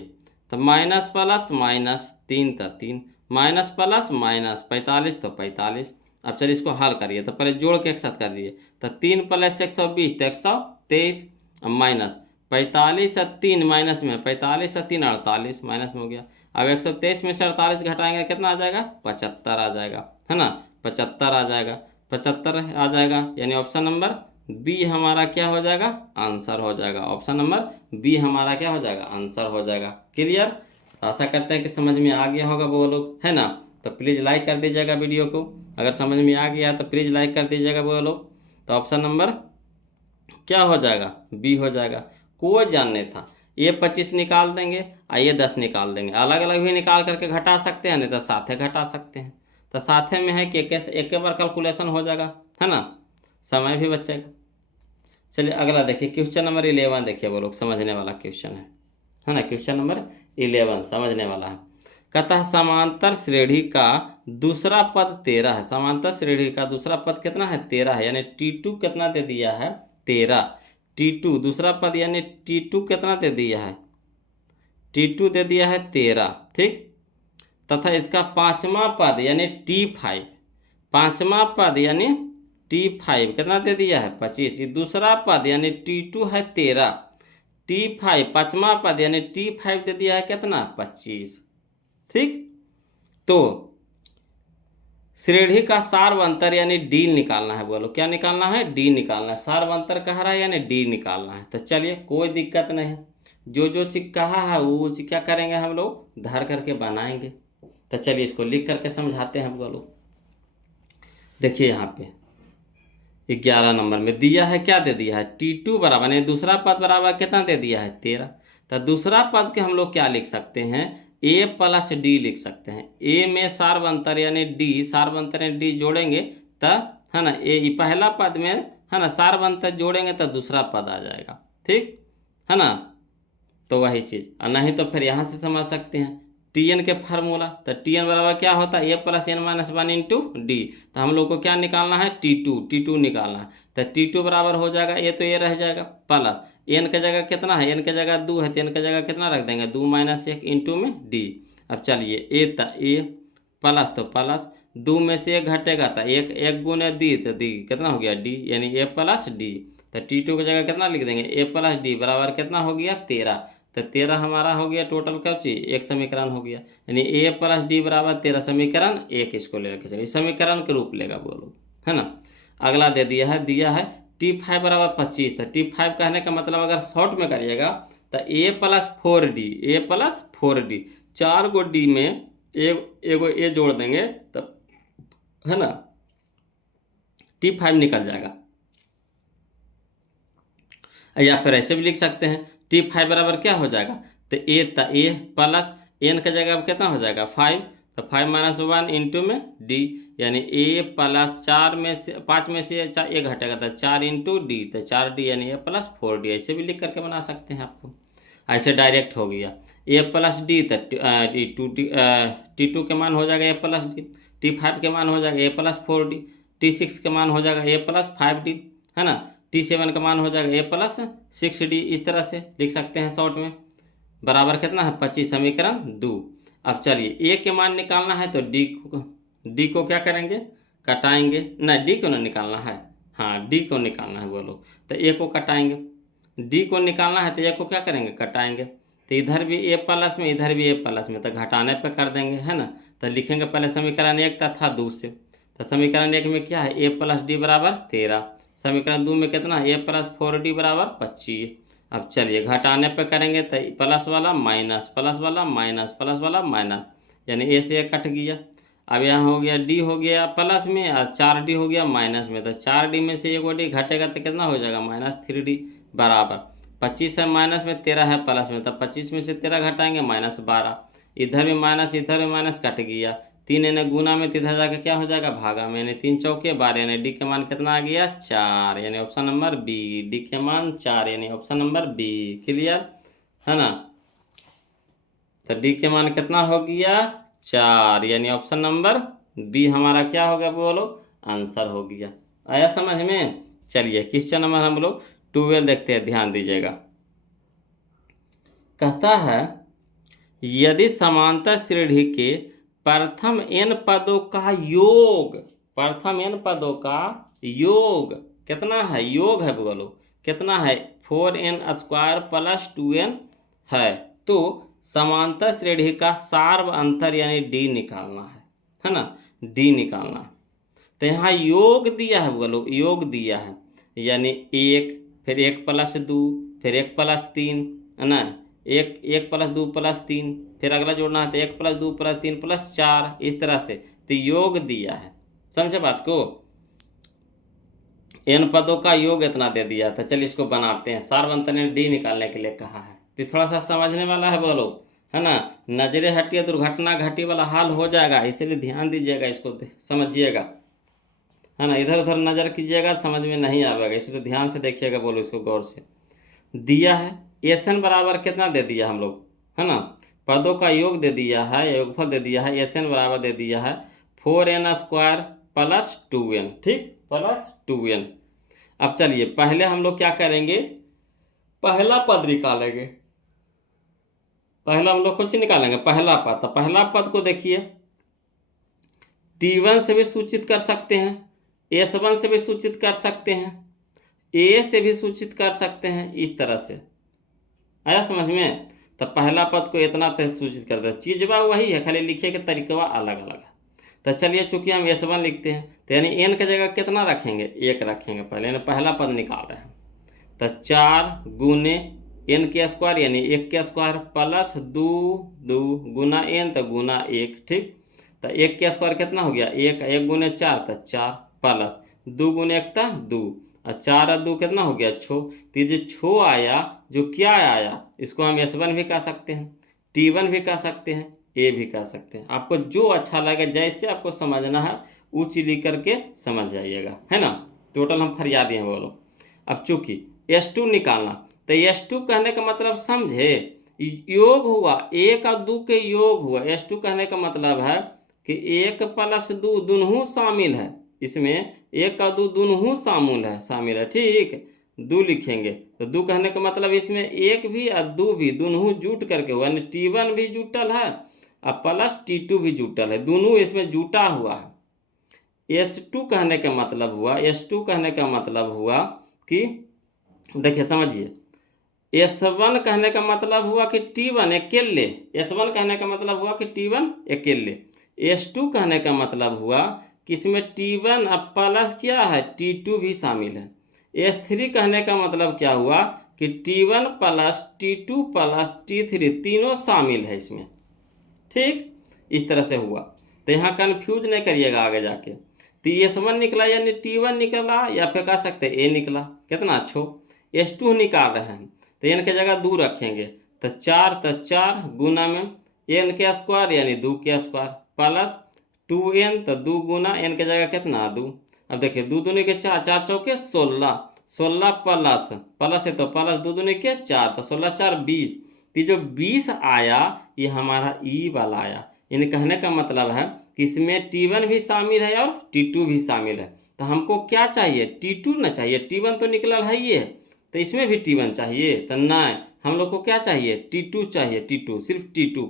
तो माइनस प्लस माइनस 3 तो 3 माइनस प्लस माइनस 45 तो 45। अब चलिए इसको हल करिए, तो पहले जोड़ के एक साथ कर दिए, तो 3 प्लस 120 तो 123 माइनस 45 और 3 माइनस में 45 और 3 48 माइनस में हो गया। अब 123 में से 48 घटाएंगे कितना आ जाएगा 75 आ जाएगा, है ना, 75 आ जाएगा, 75 आ जाएगा, यानी ऑप्शन नंबर बी हमारा क्या हो जाएगा, आंसर हो जाएगा। ऑप्शन नंबर बी हमारा क्या हो जाएगा, आंसर हो जाएगा। क्लियर। आशा करते हैं कि समझ में आ गया होगा वो लोग, है ना। तो प्लीज़ लाइक कर दीजिएगा वीडियो को। अगर समझ में आ गया तो प्लीज़ लाइक कर दीजिएगा बोलो। तो ऑप्शन नंबर क्या हो जाएगा? बी हो जाएगा। कोई जानने था, ये 25 निकाल देंगे और ये 10 निकाल देंगे, अलग अलग भी निकाल करके घटा सकते हैं, नहीं तो साथे घटा सकते हैं। तो साथे में है कि एक बार कैलकुलेशन हो जाएगा, है ना, समय भी बचेगा। चलिए अगला देखिए, क्वेश्चन नंबर 11 देखिए वो लोग, समझने वाला क्वेश्चन है ना। क्वेश्चन नंबर 11 समझने वाला है। कहता है समांतर श्रेणी का दूसरा पद 13 है। समांतर श्रेणी का दूसरा पद कितना है? 13 है। यानी T2 कितना दे दिया है? 13। T2 दूसरा पद यानी T2 कितना दे दिया है? T2 दे दिया है 13, ठीक। तथा इसका पांचवा पद यानी T5, पांचवा पद यानी T5 कितना दे दिया है? 25। ये दूसरा पद यानी T2 है 13, T5 पांचवा पद यानी T5 दे दिया है कितना? 25, ठीक। तो श्रेणी का सार्वंतर यानी डी निकालना है। बोलो क्या निकालना है? डी निकालना है। सार्वंतर कह रहा है यानी डी निकालना है। तो चलिए कोई दिक्कत नहीं है, जो चीज कहा है वो चीज क्या करेंगे हम लोग? धर करके बनाएंगे। तो चलिए इसको लिख करके समझाते हैं। बोलो देखिए यहाँ पे 11 नंबर में दिया है, क्या दे दिया है? T2 बराबर यानी दूसरा पद बराबर कितना दे दिया है? 13। तो दूसरा पद के हम लोग क्या लिख सकते हैं? A प्लस डी लिख सकते हैं। A में सार्वंतर यानी डी, सार्वंतर यानी डी जोड़ेंगे तो, है ना, ए पहला पद में, है ना, सार्वंतर जोड़ेंगे तो दूसरा पद आ जाएगा, ठीक है ना। तो वही चीज़, और नहीं तो फिर यहाँ से समझ सकते हैं Tn के फार्मूला। तो Tn बराबर क्या होता है? A plus N minus 1 into D. तो हम लोग को क्या निकालना है? T2 निकालना है। तो T2 बराबर हो जाएगा, ये तो ये रह जाएगा, प्लस एन के जगह कितना है? एन के जगह 2 है, तो एन के जगह कितना रख देंगे? 2 माइनस 1 इंटू में डी। अब चलिए ए प्लस, तो प्लस 2 में से 1 घटेगा तो एक गुने दी, तो दी कितना हो गया? डी, यानी A प्लस डी। तो T2 की जगह कितना लिख देंगे? A प्लस डी बराबर कितना हो गया? 13। तो 13 हमारा हो गया टोटल क्या चीज? एक समीकरण हो गया, यानी A प्लस डी बराबर 13 समीकरण 1। इसको ले रखे चलिए, समीकरण के रूप लेगा बोलो, है ना। अगला दे दिया है T5 बराबर 25। तो T5 कहने का मतलब अगर शॉर्ट में करिएगा तो A plus 4D, A plus 4D, 4 go D में एगो ए जोड़ देंगे तब, है ना, T5 निकल जाएगा। या फिर ऐसे भी लिख सकते हैं T5 बराबर क्या हो जाएगा? तो ए प्लस एन का जगह अब कितना हो जाएगा? 5। तो 5 माइनस 1 इंटू में डी, यानी A प्लस 4 में से 5 में से 4 एक घटेगा तो 4 इंटू डी, तो 4D यानी A प्लस 4D। ऐसे भी लिख करके बना सकते हैं आपको, ऐसे डायरेक्ट हो गया A प्लस डी। तो T2 के मान हो जाएगा A प्लस डी, T5 के मान हो जाएगा A प्लस 4D, T6 के मान हो जाएगा A प्लस 5D, है ना, T7 का मान हो जाएगा A प्लस 6D। इस तरह से लिख सकते हैं शॉर्ट में। बराबर कितना है? 25, समीकरण 2। अब चलिए A के मान निकालना है तो D को क्या करेंगे? कटाएंगे। ना, D को ना निकालना है, हाँ D को निकालना है बोलो। तो A को कटाएंगे, D को निकालना है तो A को क्या करेंगे? कटाएंगे। तो इधर भी A प्लस में, इधर भी A प्लस में, तो घटाने पे कर देंगे, है ना। तो लिखेंगे पहले समीकरण 1 था 2 से। तो समीकरण 1 में क्या है? A प्लस डी बराबर 13। समीकरण 2 में कितना? A प्लस 4D बराबर 25। अब चलिए घटाने पे करेंगे तो प्लस वाला माइनस, प्लस वाला माइनस, प्लस वाला माइनस, यानी A से A कट गया। अब यहाँ हो गया D हो गया प्लस में और 4D हो गया माइनस में। तो 4D में से एगो D घटेगा तो कितना हो जाएगा? -3D बराबर 25 है माइनस में, 13 है प्लस में। तो 25 में से 13 घटाएंगे -12। इधर भी माइनस, इधर भी माइनस, कट गया। 3 यानी गुना में, तो इधर जाकर क्या हो जाएगा? भागा में, यानी 3 चौके 12, यानी डी के मान कितना आ गया? 4, यानी ऑप्शन नंबर बी। डी के मान 4, यानी ऑप्शन नंबर बी। क्लियर है ना। तो डी के मान कितना हो गया? 4, यानी ऑप्शन नंबर बी हमारा क्या हो गया बोलो? आंसर हो गया। आया समझ में। चलिए क्वेश्चन नंबर हम लोग 12 देखते हैं, ध्यान दीजिएगा। कहता है यदि समांतर श्रेणी के प्रथम n पदों का योग, प्रथम n पदों का योग कितना है? योग है बोलो कितना है? 4n² प्लस 2n है। तो समांतर श्रेणी का सार्व अंतर यानी डी निकालना है ना, डी निकालना है। तो यहाँ योग दिया है बोलो, योग दिया है, यानी 1, फिर 1 प्लस 2, फिर 1 प्लस 3, है ना, एक, 1+2+3, फिर अगला जोड़ना है तो 1+2+3+4, इस तरह से तो योग दिया है। समझे बात को? n पदों का योग इतना दे दिया था। चलिए इसको बनाते हैं। सारवंत ने डी निकालने के लिए कहा है, तो थोड़ा सा समझने वाला है बोलो, है ना। नजरे हटिए दुर्घटना घटी वाला हाल हो जाएगा, इसलिए ध्यान दीजिएगा, इसको समझिएगा, है ना। इधर उधर नज़र कीजिएगा समझ में नहीं आएगा, इसलिए ध्यान से देखिएगा बोलो इसको गौर से। दिया है एसन बराबर कितना दे दिया हम लोग, है ना, पदों का योग दे दिया है, योगफल दे दिया है, एसन बराबर दे दिया है 4n² + 2n, ठीक, +2n। अब चलिए पहले हम लोग क्या करेंगे, पहला पद निकालेंगे। पहला हम लोग कुछ निकालेंगे, पहला पद। तो पहला पद को देखिए, T1 से भी सूचित कर सकते हैं, S1 से भी सूचित कर सकते हैं, A से भी सूचित कर सकते हैं, इस तरह से आया समझ में। तो पहला पद को इतना तरह सूचित करते हैं, चीज़ बा वही है, खाली लिखे के तरीका अलग अलग है। तो चलिए चूंकि हम S1 लिखते हैं तो यानी n की जगह कितना रखेंगे, 1 रखेंगे पहले, यानी पहला पद निकाल रहे हैं। तो 4 गुने n² यानी 1² प्लस 2 2 गुना n तो गुना 1, ठीक। तो 1² कितना हो गया, 1, 1 गुने 4 तो 4 प्लस 2 गुने 1 तो 2 और 4 और 2 कितना हो गया 6। तो ये जो 6 आया, जो क्या आया, इसको हम S1 भी कह सकते हैं, T1 भी कह सकते हैं, A भी कह सकते हैं। आपको जो अच्छा लगे, जैसे आपको समझना है वो चीज़ लिख करके समझ जाइएगा, है ना। टोटल हम फरियादी हैं बोलो। अब चूंकि S2 निकालना, तो S2 कहने का मतलब समझे, योग हुआ, 1 और 2 के योग हुआ। S2 कहने का मतलब है कि 1 + 2 दोनों शामिल है इसमें, 1 और 2 दोनों शामिल है, ठीक। 2 लिखेंगे तो 2 कहने का मतलब इसमें 1 भी और 2 भी दोनों जुट करके हुआ, यानी T1 भी जुटल है और प्लस T2 भी जुटल है, दोनों इसमें जुटा हुआ है। S2 कहने का मतलब हुआ, S2 कहने का मतलब हुआ कि देखिए समझिए, S1 कहने का मतलब हुआ कि T1 अकेले, S1 कहने का मतलब हुआ कि T1 अकेले। S2 कहने का मतलब हुआ कि इसमें T1 अब प्लस क्या है, T2 भी शामिल है। S3 कहने का मतलब क्या हुआ कि T1 + T2 + T3 तीनों शामिल है इसमें, ठीक, इस तरह से हुआ। तो यहाँ कन्फ्यूज नहीं करिएगा आगे जाके। तो S1 निकला यानी T1 निकला, या फिर कह सकते A निकला, कितना अच्छो। S2 निकाल रहे हैं तो n की जगह 2 रखेंगे, तो 4 गुना में n² यानी 2 के स्क्वायर प्लस 2n, तो 2 गुना n की जगह कितना 2। अब देखिए 2 दूनी के 4, 4 चौके 16, 16 प्लस है तो प्लस 2 दूनी के 4, तो 16 4 20। तो जो 20 आया ये हमारा ई वाला आया। यानी कहने का मतलब है कि इसमें T1 भी शामिल है और T2 भी शामिल है। तो हमको क्या चाहिए, T2 ना चाहिए, T1 तो निकल है ये, तो इसमें भी T1 चाहिए, तो नहीं, हम लोग को क्या चाहिए, T2 चाहिए, T2, सिर्फ T2।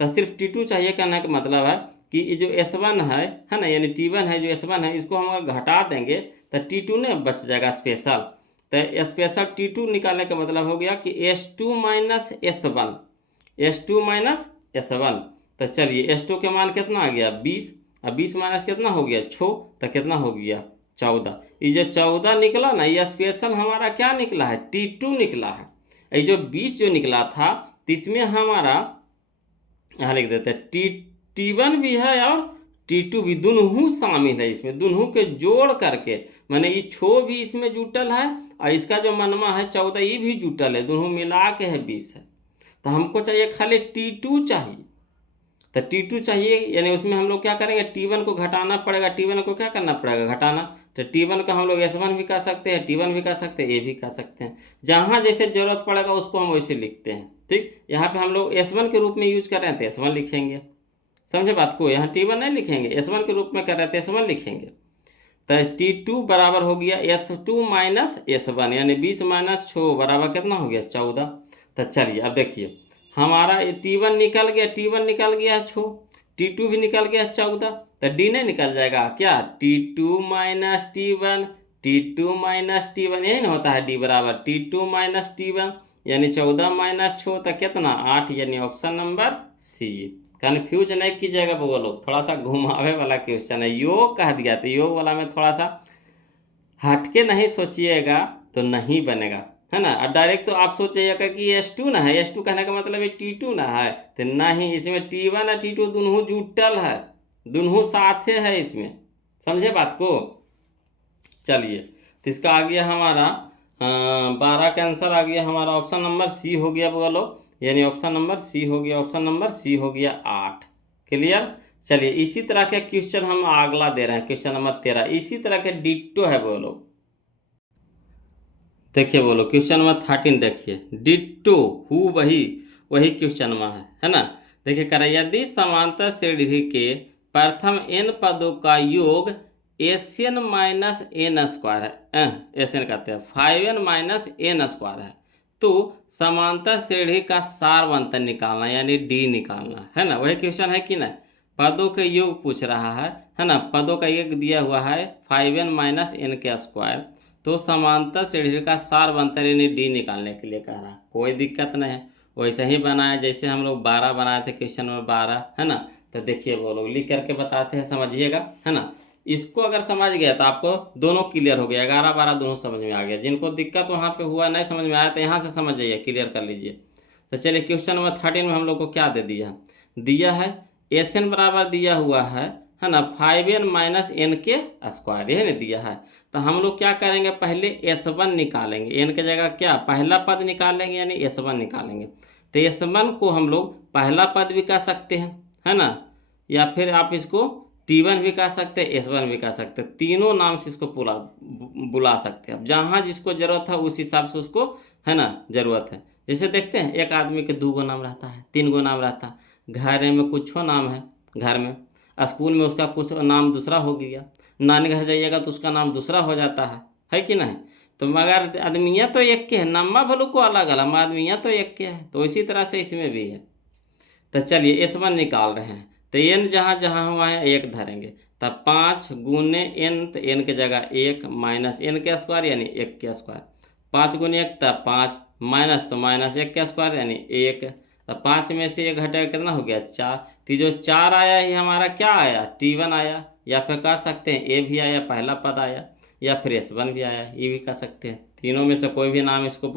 तो सिर्फ T2 चाहिए, कहने का मतलब है कि ये जो S1 है ना, यानी T1 है, जो S1 है, इसको हम अगर घटा देंगे तो T2 ने बच जाएगा स्पेशल। तो स्पेशल T2 निकालने का मतलब हो गया कि S2 - S1, S2 - S1। तो चलिए S2 के मान कितना आ गया 20, और 20 माइनस कितना हो गया 6, तो कितना हो गया 14। ये जो 14 निकला ना, ये स्पेशल हमारा क्या निकला है, T2 निकला है। ये जो 20 जो निकला था, तो इसमें हमारा यहाँ लिख देते हैं T1 भी है और T2 भी, दोनों शामिल है इसमें, दोनों के जोड़ करके, माने ये 6 भी इसमें जुटल है और इसका जो मनमा है 14 ये भी जुटल है, दोनों मिला के है 20 है। तो हमको चाहिए खाली T2 चाहिए। तो T2 चाहिए यानी उसमें हम लोग क्या करेंगे, T1 को घटाना पड़ेगा। T1 को क्या करना पड़ेगा, घटाना। तो T1 का हम लोग S1 भी कर सकते हैं, T1 भी कर सकते हैं, A भी कर सकते हैं, जहाँ जैसे ज़रूरत पड़ेगा उसको हम वैसे लिखते हैं, ठीक। यहाँ पे हम लोग S1 के रूप में यूज कर रहे हैं तो S1 लिखेंगे, समझे बात को। यहाँ T1 नहीं लिखेंगे, S1 के रूप में कर रहे थे S1 लिखेंगे। तो T2 बराबर हो गया S2 - S1, यानी 20 - 6 बराबर कितना हो गया 14। तो चलिए अब देखिए हमारा T1 निकल गया, T1 निकल गया 6, T2 भी निकल गया 14, तो D नहीं निकल जाएगा क्या, T2 - T1, T2 - T1, यही ना होता है D बराबर T2 - T1, यानी 14 - 6 तो कितना 8, यानी ऑप्शन नंबर सी। कन्फ्यूज नहीं कीजिएगा वो लोग, थोड़ा सा घुमावे वाला क्वेश्चन है, योग कह दिया तो योग वाला में थोड़ा सा हटके नहीं सोचिएगा तो नहीं बनेगा। है ना। अब डायरेक्ट तो आप सोचिएगा कि S2 ना है, S2 कहने का मतलब ये T2 ना है, तो ना ही इसमें T1 और T2 दोनों जुटल है, दोनों साथे है इसमें, समझे बात को। चलिए, तो इसका आ गया हमारा 12 का आंसर आ गया हमारा ऑप्शन नंबर सी हो गया बोलो, यानी ऑप्शन नंबर सी हो गया, ऑप्शन नंबर सी हो गया 8। क्लियर। चलिए, इसी तरह के क्वेश्चन हम अगला दे रहे हैं, क्वेश्चन नंबर 13, इसी तरह के डिट्टो है बोलो। देखिए बोलो क्वेश्चन नंबर 13 देखिए, डिट्टो हु वही वही क्वेश्चन में है ना। देखिए कर यदि समांतर श्रेणी के प्रथम n पदों का योग एन माइनस एन स्क्वायर है, एन कहते हैं 5n माइनस एन स्क्वायर है, तो समांतर श्रेणी का सारवंतर निकालना यानी डी निकालना है ना। वही क्वेश्चन है कि ना, पदों के योग पूछ रहा है ना। पदों का योग दिया हुआ है 5n माइनस एन के स्क्वायर, तो समांतर श्रेणी का सारवंतर यानी डी निकालने के लिए कह रहा है। कोई दिक्कत नहीं है, वैसे ही बनाया जैसे हम लोग 12 बनाए थे क्वेश्चन नंबर 12 है ना। तो देखिए वो लोग लिख करके बताते हैं, समझिएगा है ना। इसको अगर समझ गया तो आपको दोनों क्लियर हो गया, 11 12 दोनों समझ में आ गया। जिनको दिक्कत वहाँ पे हुआ नहीं समझ में आया तो यहाँ से समझ जाइए, क्लियर कर लीजिए। तो चलिए क्वेश्चन नंबर 13 में हम लोग को क्या दे दिया है एन बराबर दिया हुआ है ना 5n माइनस एन के स्क्वायर, यही ना दिया है। तो हम लोग क्या करेंगे, पहले S1 निकालेंगे, एन के जगह क्या पहला पद निकालेंगे यानी S1 निकालेंगे। तो S1 को हम लोग पहला पद भी कह सकते हैं है ना, या फिर आप इसको T1 भी कह सकते हैं, S1 भी कह सकते हैं, तीनों नाम से इसको बुला सकते हैं। अब जहाँ जिसको ज़रूरत है उस हिसाब से उसको है ना ज़रूरत है। जैसे देखते हैं एक आदमी के 2 गो नाम रहता है, 3 गो नाम रहता है, घर में कुछ नाम है घर में, स्कूल में उसका कुछ नाम दूसरा हो गया, नानी घर जाइएगा तो उसका नाम दूसरा हो जाता है कि नहीं। तो मगर आदमियाँ तो एक के हैं, नम्मा भलो को अलग अलग, आदमियाँ तो एक के हैं, तो इसी तरह से इसमें भी है। तो चलिए S1 निकाल रहे हैं, तो n जहाँ जहाँ हुआ है 1 धरेंगे, तब 5 गुने n, तो n के जगह 1 माइनस n के स्क्वायर यानी 1 के स्क्वायर, 5 गुने 1 तब 5 माइनस, तो माइनस 1 के स्क्वायर यानी 1, तो 5 में से 1 घटेगा कितना हो गया 4। तो जो 4 आया ही हमारा क्या आया T1 आया, या फिर कह सकते हैं ए भी आया पहला पद आया, या फिर S1 भी आया, ये भी कह सकते हैं। तीनों में से कोई भी नाम इसको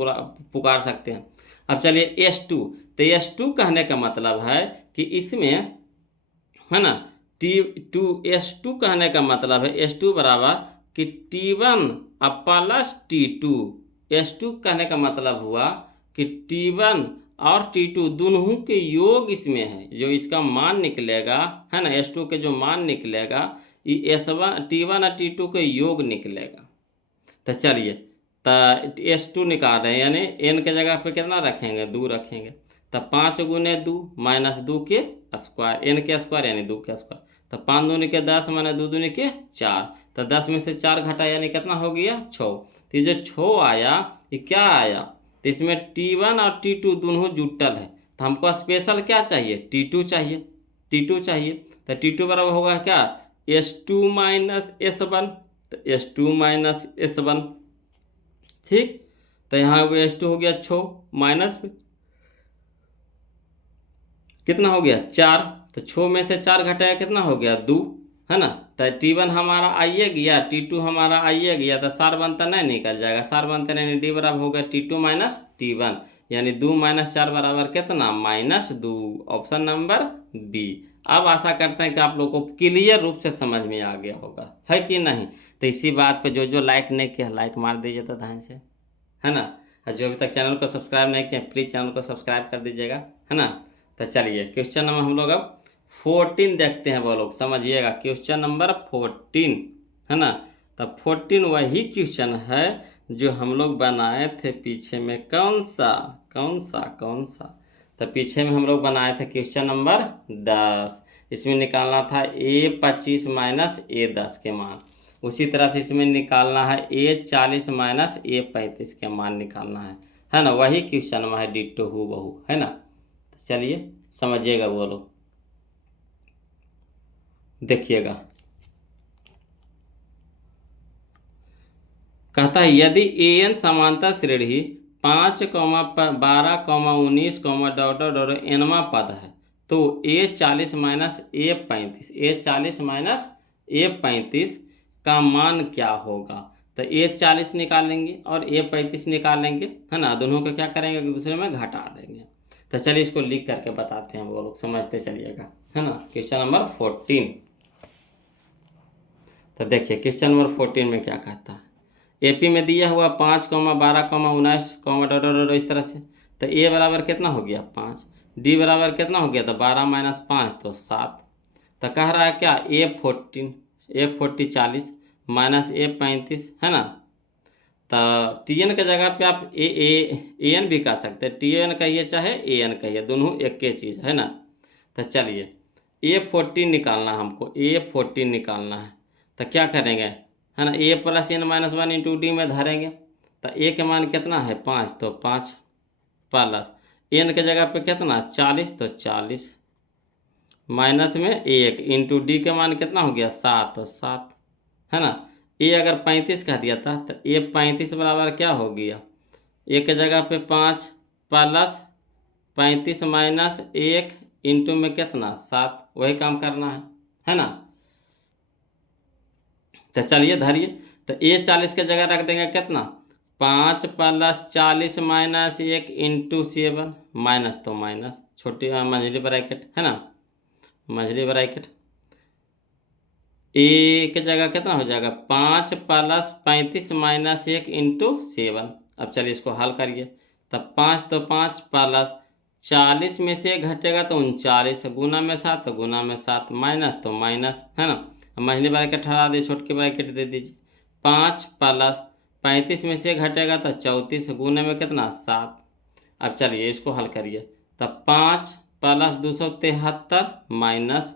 पुकार सकते हैं। अब चलिए S2, तो S2 कहने का मतलब है कि इसमें है ना T2, S2 कहने का मतलब है S2 बराबर कि T1 प्लस T2। S2 कहने का मतलब हुआ कि T1 और T2 दोनों के योग इसमें है, जो इसका मान निकलेगा है ना, S2 के जो मान निकलेगा ये T1 और T2 के योग निकलेगा। तो चलिए, तो S2 निकाल रहे हैं यानी n के जगह पे कितना रखेंगे 2 रखेंगे, तब 5 गुने 2 माइनस 2 के स्क्वायर, n के स्क्वायर यानी 2 के स्क्वायर, तो 5 दूनी के 10 माइनस 2 दूनी के 4, तो 10 में से 4 घटा यानी कितना हो गया 6। तो ये जो 6 आया ये क्या आया, तो इसमें T1 और T2 दोनों जुटल है, तो हमको स्पेशल क्या चाहिए T2 चाहिए, T2 चाहिए। तो T2 बराबर होगा क्या S2 माइनस S1, तो S2 माइनस S1, ठीक। तो यहाँ हो गया S2 हो गया 6 माइनस कितना हो गया 4, तो 6 में से 4 घटाया कितना हो गया 2 है ना। तो T1 हमारा आइए गया, T2 हमारा आइए गया, तो सार बनता नहीं निकल जाएगा, सार बनता नहीं, डी बराबर होगा T2 माइनस T1 यानी 2 माइनस 4 बराबर कितना -2, ऑप्शन नंबर बी। अब आशा करते हैं कि आप लोगों को क्लियर रूप से समझ में आ गया होगा, है कि नहीं। तो इसी बात पे जो लाइक नहीं किया लाइक मार दीजिए तो ध्यान से, है ना। और जो अभी तक चैनल को सब्सक्राइब नहीं किया प्लीज़ चैनल को सब्सक्राइब कर दीजिएगा, है ना। तो चलिए क्वेश्चन नंबर हम लोग अब 14 देखते हैं, वो लोग समझिएगा, क्वेश्चन नंबर 14 है ना। तब 14 वही क्वेश्चन है जो हम लोग बनाए थे पीछे में, कौन सा तो पीछे में हम लोग बनाए थे क्वेश्चन नंबर 10। इसमें निकालना था A25 माइनस A10 के मान, उसी तरह से इसमें निकालना है A40 माइनस A35 के मान निकालना है ना। वही क्वेश्चन में है डिट्टो हूबहू, है ना। तो चलिए समझिएगा, बोलो देखिएगा। कहता है यदि an समांतर श्रेणी 5, 12, 19, nवां पद है, तो A40 माइनस A35 का मान क्या होगा। तो ये 40 निकालेंगे और ये 35 निकालेंगे, है ना। दोनों को क्या करेंगे, एक दूसरे में घटा देंगे। तो चलिए इसको लिख करके बताते हैं, वो लोग समझते चलिएगा, है ना। Question number 14। तो देखिए क्वेश्चन नंबर 14 में क्या कहता है। एपी में दिया हुआ 5, 12, 19, डॉट इस तरह से। तो ए बराबर कितना हो गया 5, डी बराबर कितना हो गया, तो 12 - 5 तो 7। तो कह रहा है क्या, ए 40 माइनस ए 35, है ना। तो टी एन के जगह पे आप ए एन भी कह सकते हैं, टी एन कहिए चाहे ए एन कहिए, दोनों एक ही चीज़ है ना। तो चलिए A14 निकालना हमको, A14 निकालना है। तो क्या करेंगे, है ना, A plus N minus 1 into D में धरेंगे। तो ए के मान कितना है 5, तो 5 प्लस एन के जगह पे कितना 40, तो 40 माइनस में 1 इंटू डी के मान कितना हो गया 7, तो 7, है ना। ए अगर 35 कह दिया था तो ए 35 बराबर क्या हो गया, ए के जगह पे 5 प्लस 35 माइनस 1 इंटू में कितना 7, वही काम करना है ना। तो चलिए धरिए। तो ए 40 के जगह रख देंगे कितना 5 प्लस 40 माइनस 1 इंटू 7, माइनस तो माइनस, छोटी मझली ब्रैकेट, है ना, मझली ब्रैकेट। ए के जगह कितना हो जाएगा 5 प्लस 35 माइनस 1 इंटू 7। अब चलिए इसको हल करिए। तब 5 तो 5 प्लस 40 में से घटेगा तो 39, गुना में 7 तो गुना में 7, माइनस तो माइनस, है ना। मझली ब्रैकेट हटा दीजिए, छोटकी ब्रैकेट दे दीजिए। 5 प्लस 35 में से घटेगा तो 34, गुने में कितना 7। अब चलिए इसको हल करिए। तब 5 प्लस 273 माइनस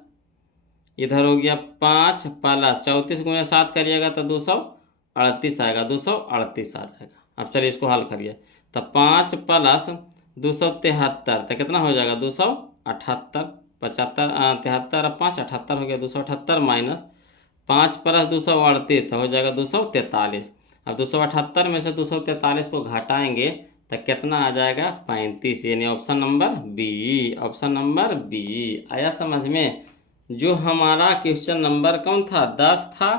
इधर हो गया 5 प्लस 34 गुने 7 करिएगा तो 238 आएगा, 238 आ जाएगा। अब चलिए इसको हल करिए। तो 5 प्लस 273 तो कितना हो जाएगा 278, 75 73 5 78 हो गया 278, माइनस 5 प्लस 238 तो हो जाएगा 243। अब 278 में से 243 को घटाएंगे तो कितना आ जाएगा 35, यानी option number B, option number B आया समझ में। जो हमारा क्वेश्चन नंबर कौन था 10 था,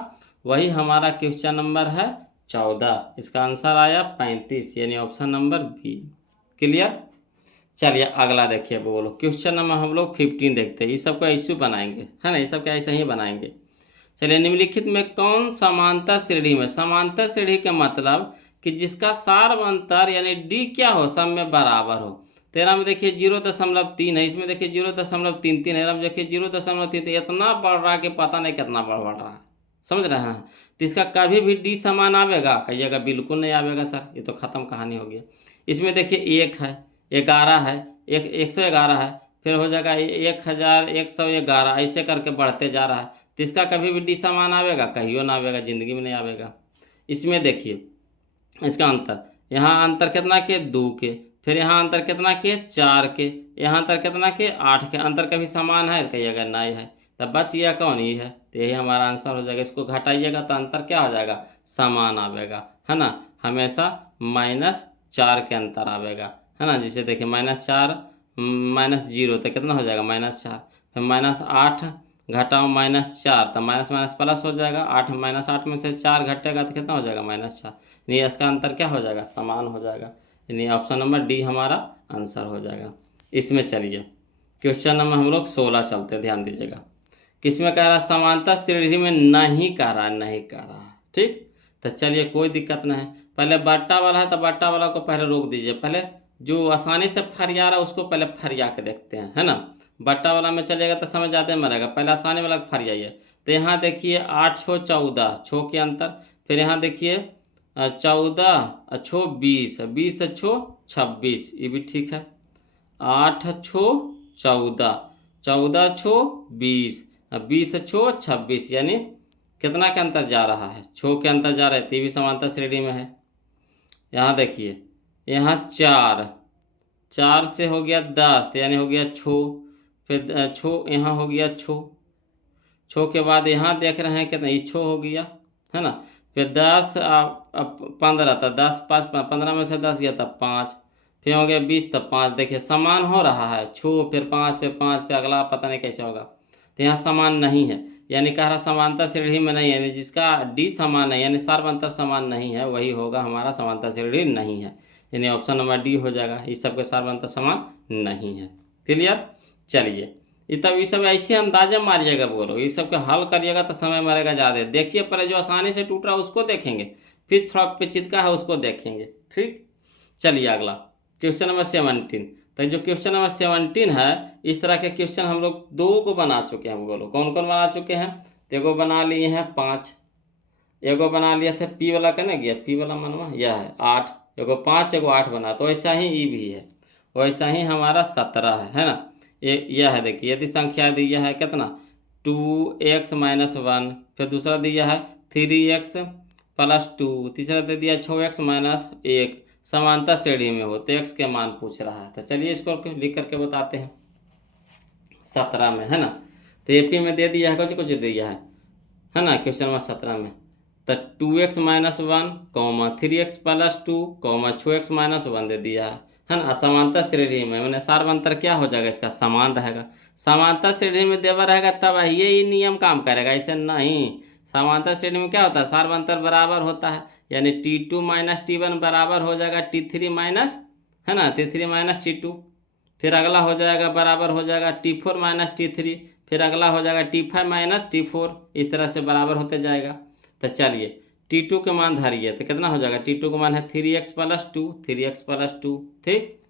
वही हमारा क्वेश्चन नंबर है 14। इसका आंसर आया 35, यानी ऑप्शन नंबर बी। क्लियर। चलिए अगला देखिए, बोलो क्वेश्चन नंबर हम लोग 15 देखते हैं। ये सबको ऐसे बनाएंगे, है ना, ये सब क्या ऐसे ही बनाएंगे। चलिए निम्नलिखित में कौन समांतर श्रेणी में, समांतर श्रेणी का मतलब कि जिसका सार्वंतर यानी डी क्या हो सब में बराबर हो। 13 में देखिए 0.3 है, इसमें देखिए 0.33 है, अब देखिए 0.3, इतना बढ़ रहा है कि पता नहीं कितना बढ़ रहा है, समझ रहे हैं। तो इसका कभी भी डी समान आवेगा, कहिएगा बिल्कुल नहीं आवेगा सर, ये तो ख़त्म कहानी हो गया। इसमें देखिए 1 है, 11 है, 111 है, फिर हो जाएगा 1111, ऐसे करके बढ़ते जा रहा है। तो इसका कभी भी डी समान आवेगा, कहियो ना आवेगा, ज़िंदगी में नहीं आवेगा। इसमें देखिए इसका अंतर, यहाँ अंतर कितना के 2 के, फिर यहाँ अंतर कितना के 4 के, यहाँ अंतर कितना के 8 के, अंतर कभी समान है, कहिएगा नहीं है। तब बच गया कौन, ये है, तो यही हमारा आंसर हो जाएगा। इसको घटाइएगा तो अंतर क्या हो जाएगा, समान आवेगा, है ना, हमेशा -4 के अंतर आवेगा, है ना। जैसे देखिए -4 -0 तो कितना हो जाएगा -4, फिर -8 घटाओ -4 तो माइनस माइनस प्लस हो जाएगा, 8 -8 में से 4 घटेगा तो कितना हो जाएगा -4, यानी इसका अंतर क्या हो जाएगा, समान हो जाएगा, यानी ऑप्शन नंबर डी हमारा आंसर हो जाएगा। इसमें चलिए क्वेश्चन नंबर हम लोग 16 चलते हैं, ध्यान दीजिएगा। किसमें कह रहा है, समांतर श्रेणी में नहीं कह रहा है, नहीं कह रहा है, ठीक। तो चलिए कोई दिक्कत नहीं, पहले बट्टा वाला है तो बट्टा वाला को पहले रोक दीजिए, पहले जो आसानी से फरिया रहा है उसको पहले फरिया के देखते हैं, है ना। बट्टा वाला में चलेगा तो समझ ज़्यादा मरेगा, पहले आसानी वाला फरियाइए। तो यहाँ देखिए 8 छो 14, छो के अंतर, फिर यहाँ देखिए 14 छो 20, 20 छो 26, ये भी ठीक है। 8 छो 14, 14 छो 20, 20 छो 26, यानी कितना के अंतर जा रहा है, छो के अंतर जा रहा है, तो ये भी समांतर श्रेणी में है। यहाँ देखिए यहाँ 4 से हो गया 10, तो यानी हो गया छो, फिर छो यहाँ हो गया छो के बाद यहाँ देख रहे हैं कितना, ये छो हो गया, है ना। फिर 10 15 था, 10 5 15 में से 10 गया था 5, फिर हो गया 20 तब 5, देखिए समान हो रहा है, छो फिर 5 फिर 5 फिर अगला पता नहीं कैसे होगा, तो यहाँ समान नहीं है। यानी कह रहा समांतर श्रेणी में नहीं है, यानी जिसका डी समान है यानी सर्वांतर समान नहीं है वही होगा हमारा समांतर श्रेणी नहीं है, यानी ऑप्शन नंबर डी हो जाएगा। इस सब के सर्वांतर समान नहीं है। क्लियर। चलिए ये तब ये सब ऐसे अंदाजा मारिएगा, बोलो ये सब के हल करिएगा तो समय मरेगा ज़्यादा। देखिए पहले जो आसानी से टूट रहा है उसको देखेंगे, फिर थोड़ा पेचीदा है उसको देखेंगे। ठीक। चलिए अगला क्वेश्चन नंबर 17। तो जो क्वेश्चन नंबर 17 है इस तरह के क्वेश्चन हम लोग 2 को बना चुके हैं। बोलो कौन कौन बना चुके हैं। तो एगो बना लिए हैं 5, एगो बना लिया था पी वाला का ना गया, पी वाला मनवा यह है 8, एगो 5 एगो 8 बना। तो ऐसा ही ई भी है, वैसा ही हमारा 17 है ना। ये यह है देखिए, यदि संख्या दिया है कितना 2x - 1, फिर दूसरा दिया है 3x + 2, तीसरा दे दिया 6x - 1, समांतर श्रेणी में हो तो x के मान पूछ रहा है। तो चलिए इसको लिख करके बताते हैं। 17 में है ना, तो एपी में दे दिया है कुछ कुछ दिया है ना क्वेश्चन नंबर 17 में। तो 2x - 1, 3x + 2, 6x - 1 दे दिया है ना। समांतर श्रेणी में मैंने सर्वांतर क्या हो जाएगा इसका समान रहेगा। समांतर श्रेणी में देवा रहेगा तब ये नियम काम करेगा, ऐसे नहीं। समांतर श्रेणी में क्या होता है सर्वांतर बराबर होता है, यानी T2 - T1 बराबर हो जाएगा T3 माइनस है ना T3 - T2। फिर अगला हो जाएगा बराबर हो जाएगा T4 - T3, फिर अगला हो जाएगा T5 - T4, इस तरह से बराबर होते जाएगा। तो चलिए T2 के मान धारिए तो कितना हो जाएगा। T2 का मान है 3x + 2, 3x + 2 ठीक,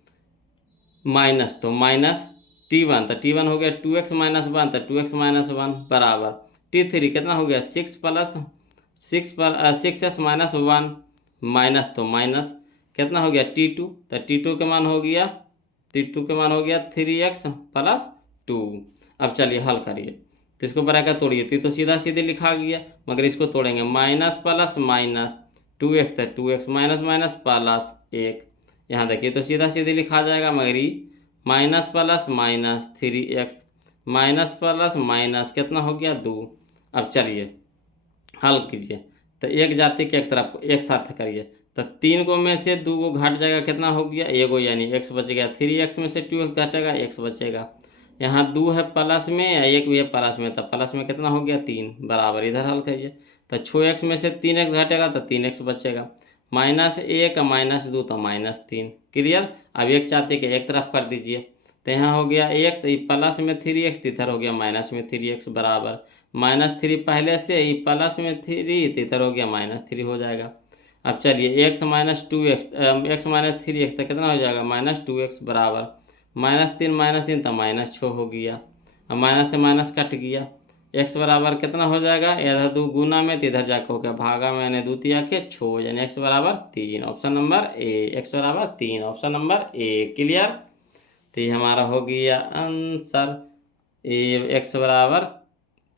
माइनस तो माइनस T1, तो T1 हो गया 2x - 1, तो 2x - 1 बराबर T3 कितना हो गया 6 + 6x - 1 माइनस तो माइनस कितना हो गया T2, तो T2 के मान हो गया 3x + 2। अब चलिए हल करिए, तो इसको ब्रैकेट तोड़िए तो सीधा सीधे लिखा गया, मगर इसको तोड़ेंगे माइनस प्लस माइनस 2x था 2x माइनस माइनस प्लस 1, यहाँ देखिए तो सीधा सीधे लिखा जाएगा, मगर ये minus plus minus 3x minus plus minus कितना हो गया 2। अब चलिए हल कीजिए, तो एक जाति के एक तरफ एक साथ करिए, तो 3 को में से 2 को घट जाएगा कितना हो गया एगो, यानी x बच गया। 3x में से 2x घटेगा x बचेगा। यहाँ 2 है प्लस में या 1 भी है प्लस में, तो प्लस में कितना हो गया 3 बराबर। इधर हल कीजिए, तो 6x में से 3x घटेगा तो 3x बचेगा। -1 -2 तो -3। क्लियर। अब एक चाहते कि एक तरफ कर दीजिए, तो यहाँ हो गया x प्लस में 3x, इधर हो गया माइनस में 3x बराबर -3 पहले से ही प्लस में 3 तो इधर हो गया -3 हो जाएगा। अब चलिए x - 2x x - 3x तो कितना हो जाएगा -2x बराबर -3 तो -6 हो गया। अब माइनस से माइनस कट गया, x बराबर कितना हो जाएगा इधर 2 गुना में तो इधर जाकर हो गया भागा में, यानी 2 तिया के 6, यानी x बराबर 3, ऑप्शन नंबर ए। x बराबर 3, ऑप्शन नंबर ए। क्लियर। तो ये हमारा हो गया आंसर ए, x बराबर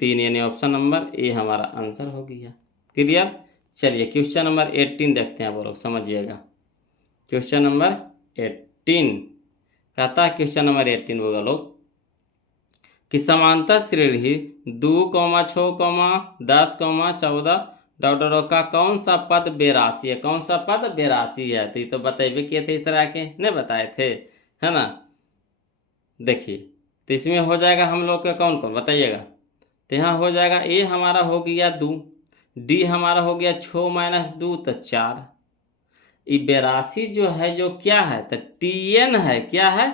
3, यानी ऑप्शन नंबर ए हमारा आंसर हो गया। क्लियर। चलिए क्वेश्चन नंबर 18 देखते हैं, वो लोग समझिएगा। क्वेश्चन नंबर 18 कहता है, क्वेश्चन नंबर 18 होगा लोग कि समांतर श्रेणी 2, 6, 10, 14 का कौन सा पद बेरासी है। कौन सा पद बेरासी है, तो ये तो बताइए किए थे इस तरह के नहीं बताए थे है ना। देखिए तो इसमें हो जाएगा हम लोग का कौन कौन बताइएगा। तो यहाँ हो जाएगा ए हमारा हो गया 2, डी हमारा हो गया 6 - 2 तो 4। ये 82 जो है जो क्या है तो TN है, क्या है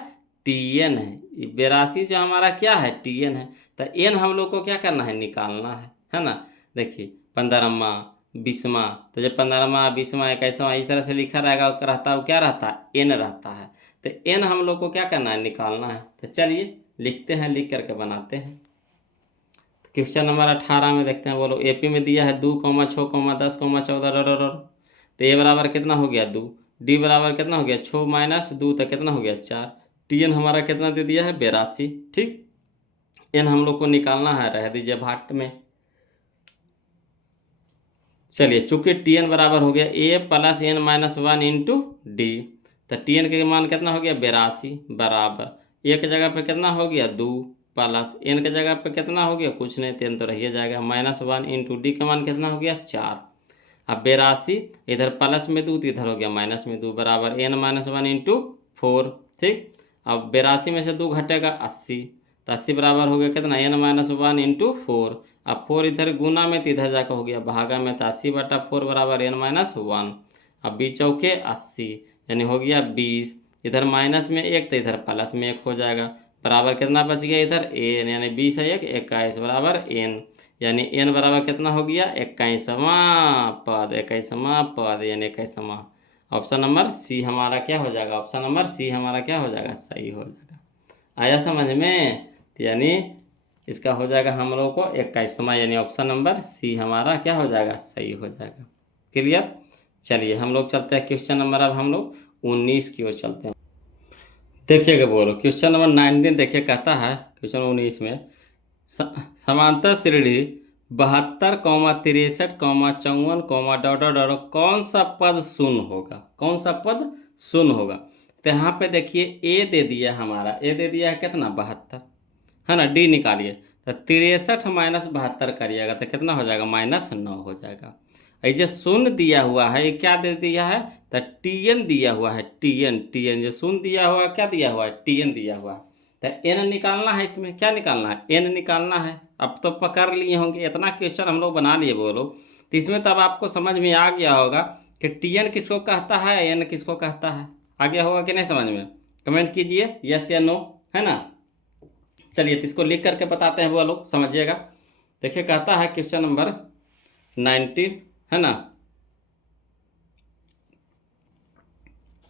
TN है। ये 82 जो हमारा क्या है TN है। तो एन हम लोग को क्या करना है निकालना है ना। देखिए 15वां 20वां, तो जब 15वां 20वां 21वां इस तरह से लिखा रहेगा रहता है, वो क्या रहता है एन रहता है। तो एन हम लोग को क्या करना है निकालना है। तो चलिए लिखते हैं, लिख करके बनाते हैं। क्वेश्चन नंबर 18 में देखते हैं, बोलो एपी में दिया है 2, 6, 10, 14 तो ए बराबर कितना हो गया 2, डी बराबर कितना हो गया 6 - 2 तो कितना हो गया 4, TN हमारा कितना दे दिया है 82। ठीक, एन हम लोग को निकालना है, रह दीजिए भाट में। चलिए चूंकि TN बराबर हो गया A + N - 1 इंटू डी, तो TN के मान कितना हो गया 82 बराबर एक जगह पे कितना हो गया 2 प्लस N के जगह पे कितना हो गया कुछ नहीं, तो N तो रहिए जाएगा -1 इंटू डी का मान कितना हो गया 4। अब 82 इधर प्लस में 2 तो इधर हो गया माइनस में 2 बराबर N - 1 इंटू 4। ठीक, अब 82 में से 2 घटेगा 80, तो 80 बराबर हो गया कितना N - 1 इंटू 4। अब 4 इधर गुना में तो इधर जाकर हो गया भागा में, तो 80/4 बराबर n-1। अब 20 चौके 80 यानी हो गया 20। इधर माइनस में 1 तो इधर प्लस में 1 हो जाएगा, बराबर कितना बच गया इधर n, यानी 20 है 1 21 बराबर n, यानी n बराबर कितना हो गया 21वां पद, 21वां पद यानी 21वां। ऑप्शन नंबर सी हमारा क्या हो जाएगा, ऑप्शन नंबर सी हमारा क्या हो जाएगा, सही हो जाएगा। आया समझ में, तो यानी इसका हो जाएगा हम लोग को 21वां, यानी ऑप्शन नंबर सी हमारा क्या हो जाएगा, सही हो जाएगा। क्लियर। चलिए हम लोग चलते हैं क्वेश्चन नंबर, अब हम लोग 19 की ओर चलते हैं। देखिएगा बोलो क्वेश्चन नंबर 19, देखिए कहता है क्वेश्चन 19 में समांतर श्रेणी 72, 63, 54, डॉट डॉट डॉट कौन सा पद शून्य होगा, कौन सा पद शून्य होगा। तो यहाँ पे देखिए ए दे दिया हमारा, ए दे दिया है कितना 72, है ना। डी निकालिए, तो 63 माइनस 72 करिएगा तो कितना हो जाएगा, -9 हो जाएगा। ये शून्य दिया हुआ है, ये क्या दे दिया है, तो टीएन दिया हुआ है, टीएन टीएन जो शून्य दिया हुआ है, क्या दिया हुआ है, टीएन दिया हुआ है। तो एन निकालना है, इसमें क्या निकालना है, एन निकालना है। अब तो पकड़ लिए होंगे, इतना क्वेश्चन हम लोग बना लिए बोलो, तो इसमें तब आपको समझ में आ गया होगा कि टीएन किसको कहता है, एन किसको कहता है। आ गया होगा कि नहीं समझ में, कमेंट कीजिए यस या नो, है ना। चलिए तो इसको लिख करके बताते हैं वो लोग, समझिएगा। देखिए कहता है क्वेश्चन नंबर 19, है ना।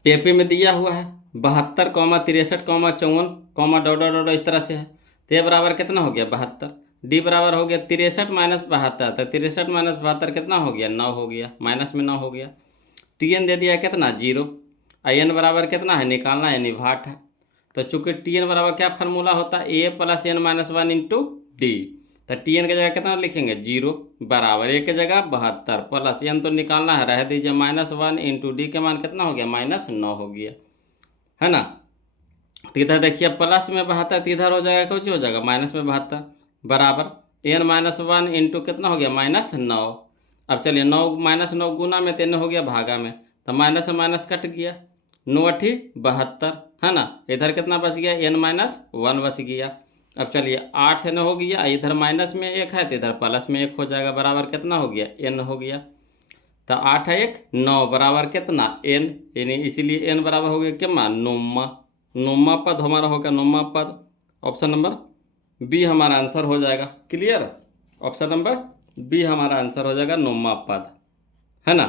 एपी में दिया हुआ है 72, 63, 54, डॉट डॉट डॉट इस तरह से है। तो ये बराबर कितना हो गया 72। डी बराबर हो गया 63 माइनस 72, तो 63 माइनस 72 कितना हो गया 9 हो गया, माइनस में 9 हो गया। टी एन दे दिया कितना 0, आई एन बराबर कितना है निकालना है, निभाट है। तो चूंकि टी एन बराबर क्या फार्मूला होता है, A plus N minus 1 into D. तो टी एन की जगह कितना लिखेंगे 0 बराबर ए की जगह 72 प्लस एन तो निकालना है, रह दीजिए -1 इंटू डी के मान कितना हो गया -9 हो गया, है ना। तो इधर देखिए प्लस में 72 तो इधर हो जाएगा कुछ हो जाएगा माइनस में 72 बराबर n-1 इंटू कितना हो गया -9। अब चलिए 9 -9 गुना में 3 हो गया भागा में, तो माइनस से माइनस कट गया, 9 72, है ना। इधर कितना बच गया n-1 बच गया। अब चलिए 8 न हो गया, इधर माइनस में 1 है तो इधर प्लस में 1 हो जाएगा, बराबर कितना हो गया n हो गया। तो 8 है 1 9 बराबर कितना n, यानी इसीलिए n बराबर हो गया क्या मान 9वां, 9वां पद हमारा होगा 9वां पद। ऑप्शन नंबर बी हमारा आंसर हो जाएगा। क्लियर, ऑप्शन नंबर बी हमारा आंसर हो जाएगा 9वां पद, है ना।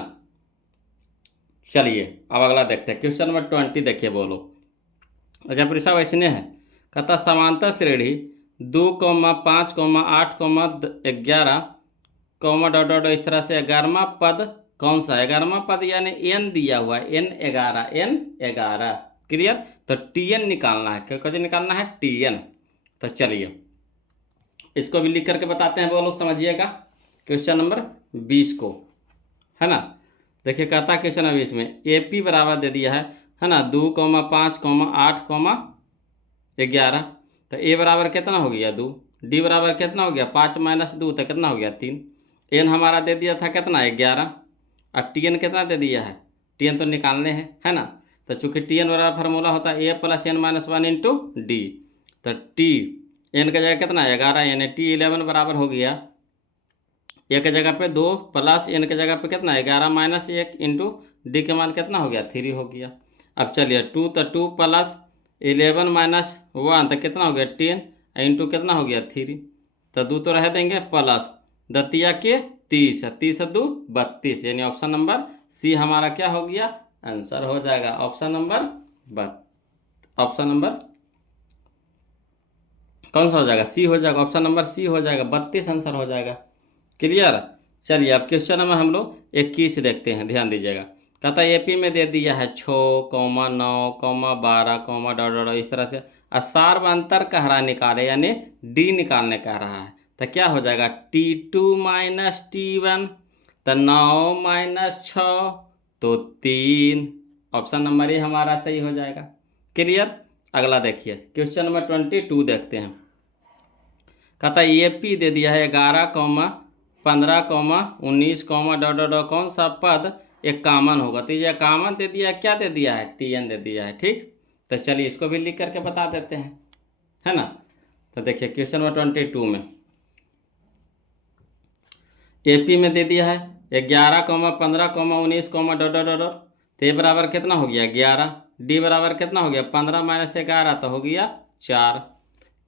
चलिए अब अगला देखते हैं क्वेश्चन नंबर 20, देखिए बोलो। अच्छा परीक्षा वैसने है, कहता समांतर श्रेणी 2, 5, 8, 11, डॉट डॉट इस तरह से 11वां पद कौन सा है, 11वां पद यानी एन दिया हुआ है n11। क्लियर, तो टीएन निकालना है, कैसे निकालना है टीएन। तो चलिए इसको भी लिख करके बताते हैं वो लोग, समझिएगा क्वेश्चन नंबर 20 को, है ना। देखिए कहता है क्वेश्चन नंबर 20 में एपी बराबर दे दिया है ना 2, 5, 8, 11। तो ए बराबर कितना हो गया 2, डी बराबर कितना हो गया 5 माइनस 2 तो कितना हो गया 3, एन हमारा दे दिया था कितना 11, और टी एन कितना दे दिया है, टी एन तो निकालने हैं, है ना। तो चूँकि टी एन बराबर फार्मूला होता है A plus n-1 into D. तो टी एन का जगह कितना 11, यानी T11 बराबर हो गया, एक जगह पे 2 प्लस एन के जगह पे कितना 11 माइनस 1 इंटू डी के मान कितना हो गया 3 हो गया। अब चलिए 2 तो 2 प्लस 11 माइनस 1 तो कितना हो गया 10 इंटू कितना हो गया 3, तो 2 तो रह देंगे प्लस दतिया के 30, 30 2 32, यानी ऑप्शन नंबर सी हमारा क्या हो गया आंसर हो जाएगा, ऑप्शन नंबर ऑप्शन नंबर कौन सा हो जाएगा सी हो जाएगा, ऑप्शन नंबर सी हो जाएगा, 32 आंसर हो जाएगा। क्लियर। चलिए अब क्वेश्चन नंबर हम लोग 21 देखते हैं, ध्यान दीजिएगा। कहता है एपी में दे दिया है 6, 9, 12, डॉट डॉट इस तरह से, और सार्वंतर कह रहा है निकाले, यानी डी निकालने कह रहा है। तो क्या हो जाएगा T2 माइनस T1, तो 9 माइनस 6 तो 3, ऑप्शन नंबर ए हमारा सही हो जाएगा। क्लियर। अगला देखिए क्वेश्चन नंबर 22 देखते हैं। कहता है एपी दे दिया है 11, 15, 19, डॉट डॉट कौन सा पद एक कामन होगा। तो ये कामन दे दिया है, क्या दे दिया है टीएन दे दिया है। ठीक, तो चलिए इसको भी लिख करके बता देते हैं, है ना। तो देखिए क्वेश्चन नंबर 22 में एपी में दे दिया है 11, 15, 19, डॉट डॉट डॉट डॉट। तो ए बराबर कितना हो गया 11। डी बराबर कितना हो गया 15 माइनस 11 तो हो गया 4।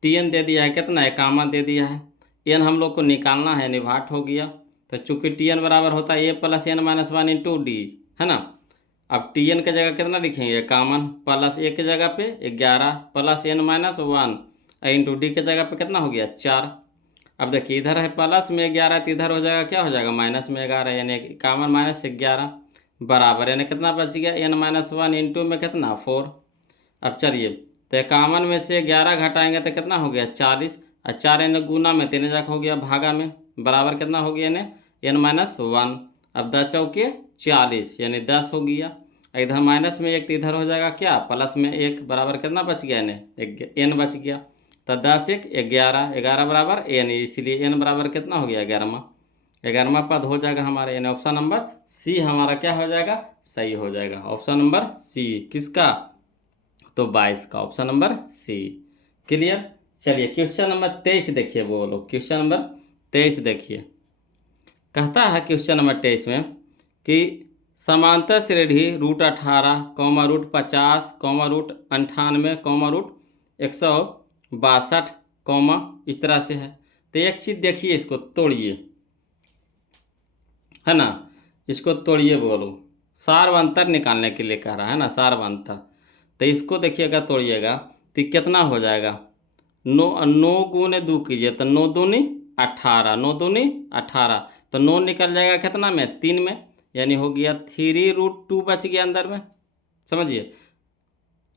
टीएन दे दिया है कितना है, कामा दे दिया है। एन हम लोग को निकालना है, निभाट हो गया। तो चूंकि टीएन बराबर होता है A plus N minus 1 into D, है ना। अब टीएन की जगह कितना लिखेंगे कामन, प्लस ए की जगह पे 11 plus N minus 1 into d की जगह पे कितना हो गया 4। अब देखिए इधर है प्लस में 11 तो इधर हो जाएगा क्या हो जाएगा माइनस में 11, यानी कामन माइनस 11 बराबर, यानी कितना बच गया एन माइनस 1 इंटू में कितना 4। अब चलिए तो कामन में से 11 घटाएंगे तो कितना हो गया 40, और 4 यानी गुना में 3 जगह हो गया भागा में, बराबर कितना हो गया यानी एन माइनस 1। अब 10 चौके 40 यानी 10 हो गया। इधर माइनस में 1 तो इधर हो जाएगा क्या प्लस में 1, बराबर कितना बच गया यानी एन बच गया। तो 10 1 11, 11 बराबर एन, इसलिए एन बराबर कितना हो गया 11वां, 11वां पद हो जाएगा हमारा, यानी ऑप्शन नंबर सी हमारा क्या हो जाएगा सही हो जाएगा। ऑप्शन नंबर सी किसका, तो 22 का, ऑप्शन नंबर सी। क्लियर। चलिए क्वेश्चन नंबर 23 देखिए, बोलो क्वेश्चन नंबर 23 देखिए। कहता है क्वेश्चन नंबर 23 में कि समांतर श्रेणी रूट 18, रूट 50, रूट 98, रूट 162, इस तरह से है। तो एक चीज़ देखिए, इसको तोड़िए, है ना, इसको तोड़िए, बोलो सार्वंतर निकालने के लिए कह रहा है ना, सार्वंतर। तो इसको देखिएगा तोड़िएगा तो कितना हो जाएगा, 9 गुने 2 कीजिए तो 9 दूनी 18, 9 दूनी 18, तो 9 निकल जाएगा कितना में 3 में, यानी हो गया 3√2 बच गया अंदर में। समझिए,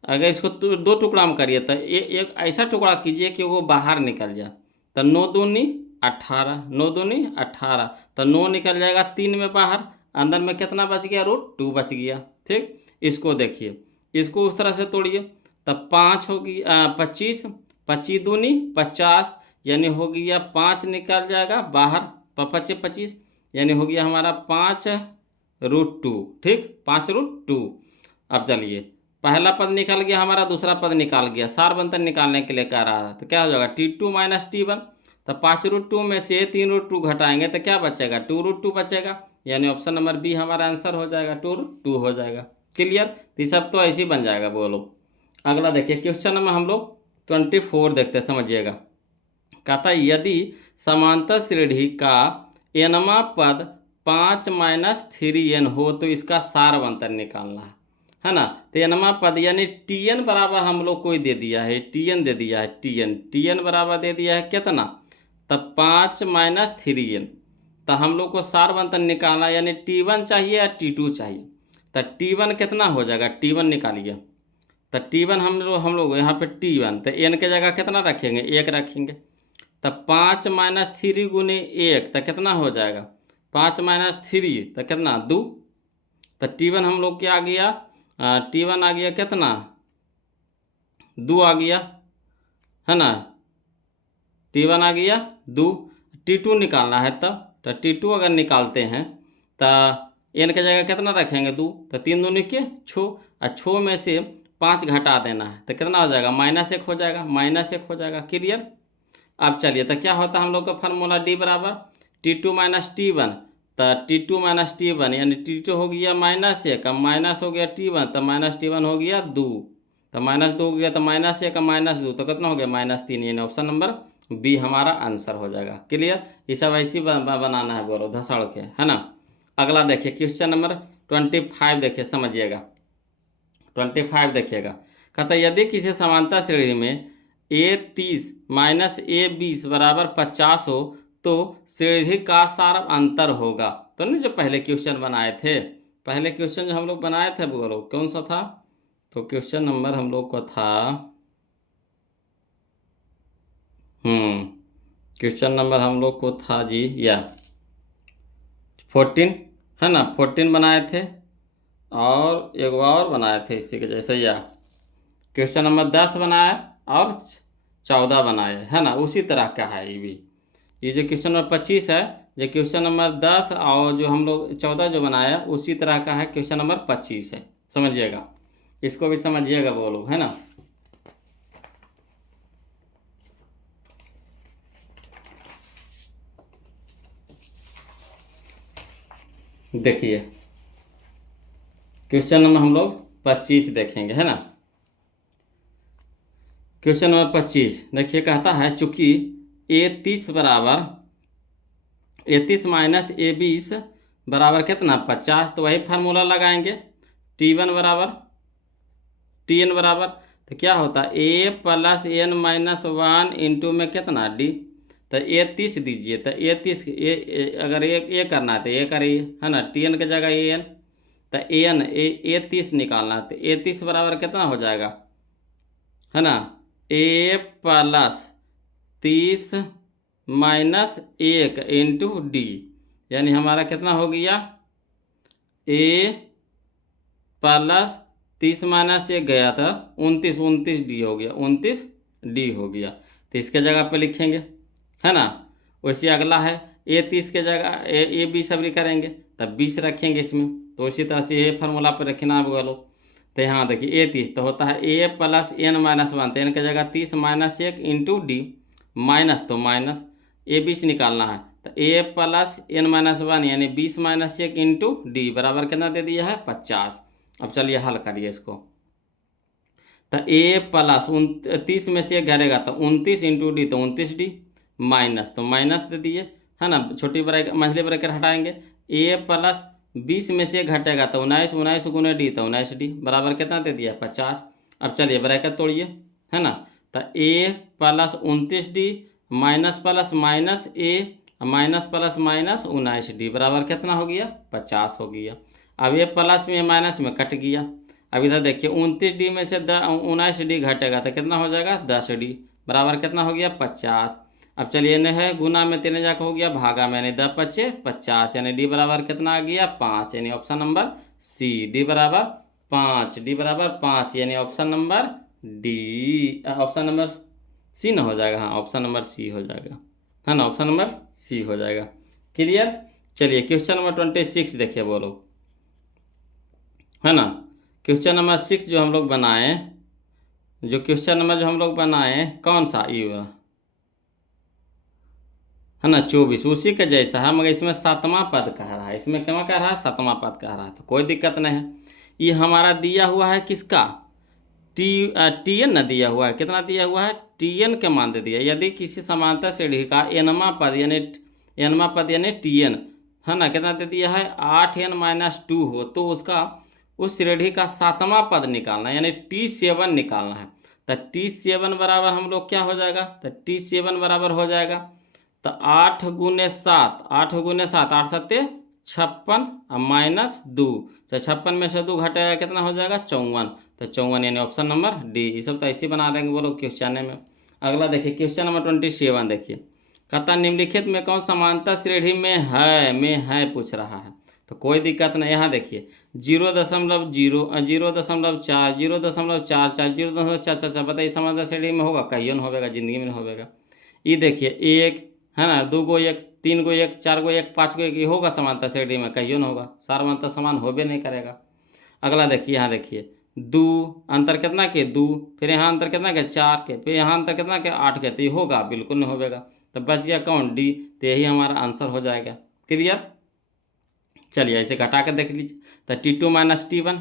अगर इसको दो टुकड़ा में करिए तो एक ऐसा टुकड़ा कीजिए कि वो बाहर निकल जाए। तो 9 दूनी 18, 9 दूनी 18, तो 9 निकल जाएगा 3 में बाहर, अंदर में कितना बच गया √2 बच गया। ठीक, इसको देखिए, इसको उस तरह से तोड़िए। तब 5 होगी 25, 25 दूनी 50, यानी हो गया 5 निकल जाएगा बाहर, 5 25, यानी हो गया हमारा 5√2। ठीक, 5√2। अब चलिए पहला पद निकल गया हमारा, दूसरा पद निकाल गया, सार्वंतर निकालने के लिए कह रहा है। तो क्या हो जाएगा T2 माइनस T1। तो 5√2 में से 3√2 घटाएंगे तो क्या बचेगा 2√2 बचेगा, यानी ऑप्शन नंबर बी हमारा आंसर हो जाएगा, 2√2 हो जाएगा। क्लियर। तो ये सब तो ऐसे ही बन जाएगा। बोलो अगला देखिए क्वेश्चन नंबर हम लोग 24 देखते हैं, समझिएगा। कहता है यदि समांतर श्रेणी का एनवा पद 5 माइनस 3n हो तो इसका सार्वंतर निकालना है ना। तो एनवा पद यानी Tn बराबर हम लोग को दे दिया है, Tn दे दिया है, Tn बराबर दे दिया है कितना, तब 5 माइनस 3n। तो हम लोग को सार्वंतर निकालना, यानी T1 चाहिए या T2 चाहिए। तो T1 कितना हो जाएगा, T1 निकालिए। तो T1 हम लोग यहाँ पे T1, तो n के जगह कितना रखेंगे 1 रखेंगे। तब 5 माइनस 3 गुने 1 तो कितना हो जाएगा 5 माइनस 3 तो कितना 2। तो T1 हम लोग क्या आ गया, T1 आ गया कितना 2 आ गया, है ना। T1 आ गया 2। T2 निकालना है तब, तो T2 अगर निकालते हैं तो n के जगह कितना रखेंगे 2, तो 3 दूनी के 6, और 6 में से 5 घटा देना है तो कितना हो जाएगा -1 हो जाएगा, -1 हो जाएगा। क्लियर। अब चलिए तो क्या होता है हम लोग का फार्मूला D बराबर T2 माइनस T1। तो T2 माइनस T1 यानी T2 हो गया -1, माइनस हो गया T1, तो माइनस T1 हो गया 2, तो -2 हो गया, तो -1 -2 तो कितना हो गया -3, यानी ऑप्शन नंबर बी हमारा आंसर हो जाएगा। क्लियर। ये सब ऐसी बनाना है, बोलो धसड़ के, है ना। अगला देखिए क्वेश्चन नंबर 25 देखिए, समझिएगा 25 देखिएगा। कहता है यदि किसी समांतर श्रेणी में A30 माइनस A20 बराबर 50 हो तो श्रेणी का सार्वंतर होगा। तो नहीं जो पहले क्वेश्चन बनाए थे, पहले क्वेश्चन जो हम लोग बनाए थे बोलो कौन सा था, तो क्वेश्चन नंबर हम लोग का था क्वेश्चन नंबर हम लोग को था जी या 14, है ना, 14 बनाए थे, और एक और बनाए थे इसी के जैसे, या क्वेश्चन नंबर 10 बनाया और 14 बनाए, है ना, उसी तरह का है ये भी। ये जो क्वेश्चन नंबर 25 है, ये क्वेश्चन नंबर 10 और जो हम लोग 14 जो बनाया उसी तरह का है, क्वेश्चन नंबर 25 है, समझिएगा। इसको भी समझिएगा बोलो, है ना। देखिए क्वेश्चन नंबर हम लोग 25 देखेंगे, है ना। क्वेश्चन नंबर 25 देखिए, कहता है चूंकि A30 बराबर A30 माइनस A20 बराबर कितना 50, तो वही फार्मूला लगाएंगे। T1 बराबर Tn बराबर, तो क्या होता है A plus N minus one into में कितना D। तो A30 दीजिए, तो A30 अगर ए करना है तो ए करिए, है ना। Tn की जगह एन, तो एन A30 निकालना है, तो A30 बराबर कितना हो जाएगा, है ना। A plus 30 minus 1 into D, यानी हमारा कितना हो गया A प्लस 30 माइनस 1 गया था 29, 29D हो गया, 29D हो गया। तो इसके जगह पे लिखेंगे, है ना। वैसे अगला है A30 के जगह A20 अभी करेंगे, तब 20 रखेंगे इसमें, तो इसी तरह से ये फार्मूला पर रखना आप बोलो। तो यहाँ देखिए A30 तो होता है A plus N minus one, तो एन की जगह 30 माइनस 1 इंटू D, माइनस तो माइनस A20 निकालना है, तो A plus N minus one यानी 20 माइनस 1 इंटू D बराबर कितना दे दिया है 50। अब चलिए हल करिए इसको, तो A प्लस 30 में से घरेगा तो 29 इंटू D, तो 29D, माइनस तो माइनस दे दिए, है ना। छोटी ब्रैकेट मछली ब्रैकेट हटाएंगे। A प्लस 20 में से घटेगा तो 19, 19 गुने D, तो 19D बराबर कितना दे दिया 50। अब चलिए ब्रैकेट तोड़िए, है ना। तो A plus 29D minus plus minus A minus plus minus 19D बराबर कितना हो गया 50 हो गया। अब ये प्लस में माइनस में कट गया। अब इधर देखिए 29D में से 19D घटेगा तो कितना हो जाएगा 10D बराबर कितना हो गया 50। अब चलिए न है गुना में 3 जाकर हो गया भागा में, यानी 10 पच्चे 50, यानी D बराबर कितना आ गया 5, यानी ऑप्शन नंबर C, D बराबर 5, D बराबर 5, यानी option number D, option number C ना हो जाएगा, हाँ ऑप्शन नंबर C हो जाएगा, है ना। ऑप्शन नंबर C हो जाएगा। क्लियर। चलिए क्वेश्चन नंबर 26 देखिए बोलो, है ना। क्वेश्चन नंबर 6 जो हम लोग बनाए, जो क्वेश्चन नंबर जो हम लोग बनाए कौन सा ये वाला, है ना 24, उसी के जैसा है, मगर इसमें 7वां पद कह रहा है, इसमें क्या कह रहा है 7वां पद कह रहा है, तो कोई दिक्कत नहीं है। ये हमारा दिया हुआ है किसका Tn ना दिया हुआ है, कितना दिया हुआ है Tn के मान दे दिया। यदि किसी समांतर श्रेणी का nवां पद यानी Tn, है ना, कितना दे दिया है 8n माइनस 2 हो, तो उसका उस श्रेणी का 7वां पद निकालना है, यानी T7 निकालना है। तो T7 बराबर हम लोग क्या हो जाएगा, तो T7 बराबर हो जाएगा तो 8 गुने 7, 8 गुने 7, 8 सत्ते 56 माइनस 2, तो 56 में से 2 घटेगा कितना हो जाएगा 54, तो 54 यानी ऑप्शन नंबर D। ये सब तो ऐसे ही बना देंगे बोलो क्वेश्चन में। अगला देखिए क्वेश्चन नंबर 27 देखिए, कहता निम्नलिखित में कौन समांतर श्रेणी में है पूछ रहा है, तो कोई दिक्कत नहीं। यहाँ देखिए 0.0, 0.4, 0.44, 0.444, बताइए समांतर श्रेणी में होगा, कहियो न होगा, जिंदगी में होगा। ये देखिए 1, है ना, 2 गो 1, 3 गो 1, 4 गो 1, 5 गो 1, ये होगा समांतर श्रेणी में, कहियो न होगा, सारवंतर समान होबे नहीं करेगा। अगला देखिए, यहाँ देखिए 2 अंतर कितना के 2, फिर यहाँ अंतर कितना के 4 के, फिर यहाँ अंतर कितना के 8 के, तो ये होगा बिल्कुल नहीं होगा, तो बच गया कौन D, तो यही हमारा आंसर हो जाएगा। क्लियर। चलिए ऐसे घटा कर देख लीजिए, तो T2 माइनस T1,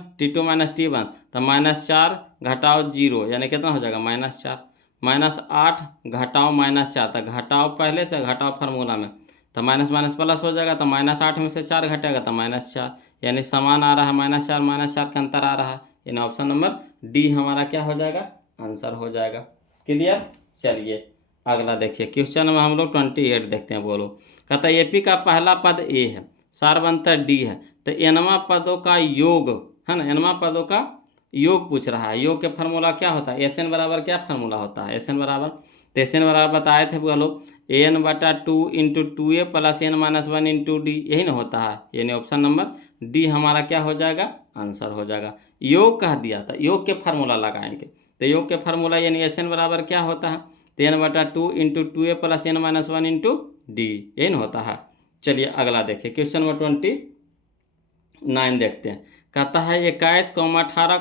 तो -4 घटाओ 0 यानी कितना हो जाएगा -4, -8 घटाओ -4, तो घटाओ पहले से घटाओ फार्मूला में, तो माइनस माइनस प्लस हो जाएगा, तो -8 में से 4 घटेगा तो -4, यानी समान आ रहा है -4 का अंतर आ रहा है, यानी ऑप्शन नंबर D हमारा क्या हो जाएगा आंसर हो जाएगा। क्लियर। चलिए अगला देखिए क्वेश्चन में हम लोग 28 देखते हैं बोलो, कहता है AP का पहला पद A है, सारवंतर D है, तो nवां पदों का योग, है ना, nवां पदों का योग पूछ रहा है। योग के फार्मूला क्या होता है, SN बराबर क्या फार्मूला होता है, SN बराबर, तो SN बराबर बताए थे बोलो n/2 into 2a plus n minus 1 into D, यही ना होता है, यानी ऑप्शन नंबर D हमारा क्या हो जाएगा आंसर हो जाएगा। योग कह दिया था, योग के फार्मूला लगाएंगे, तो योग के फार्मूला यानी SN बराबर क्या होता है, तो n/2 into 2a plus n minus 1 into D, यही ना होता है। चलिए अगला देखिए क्वेश्चन नंबर 29 देखते हैं, कहता है 21, 18,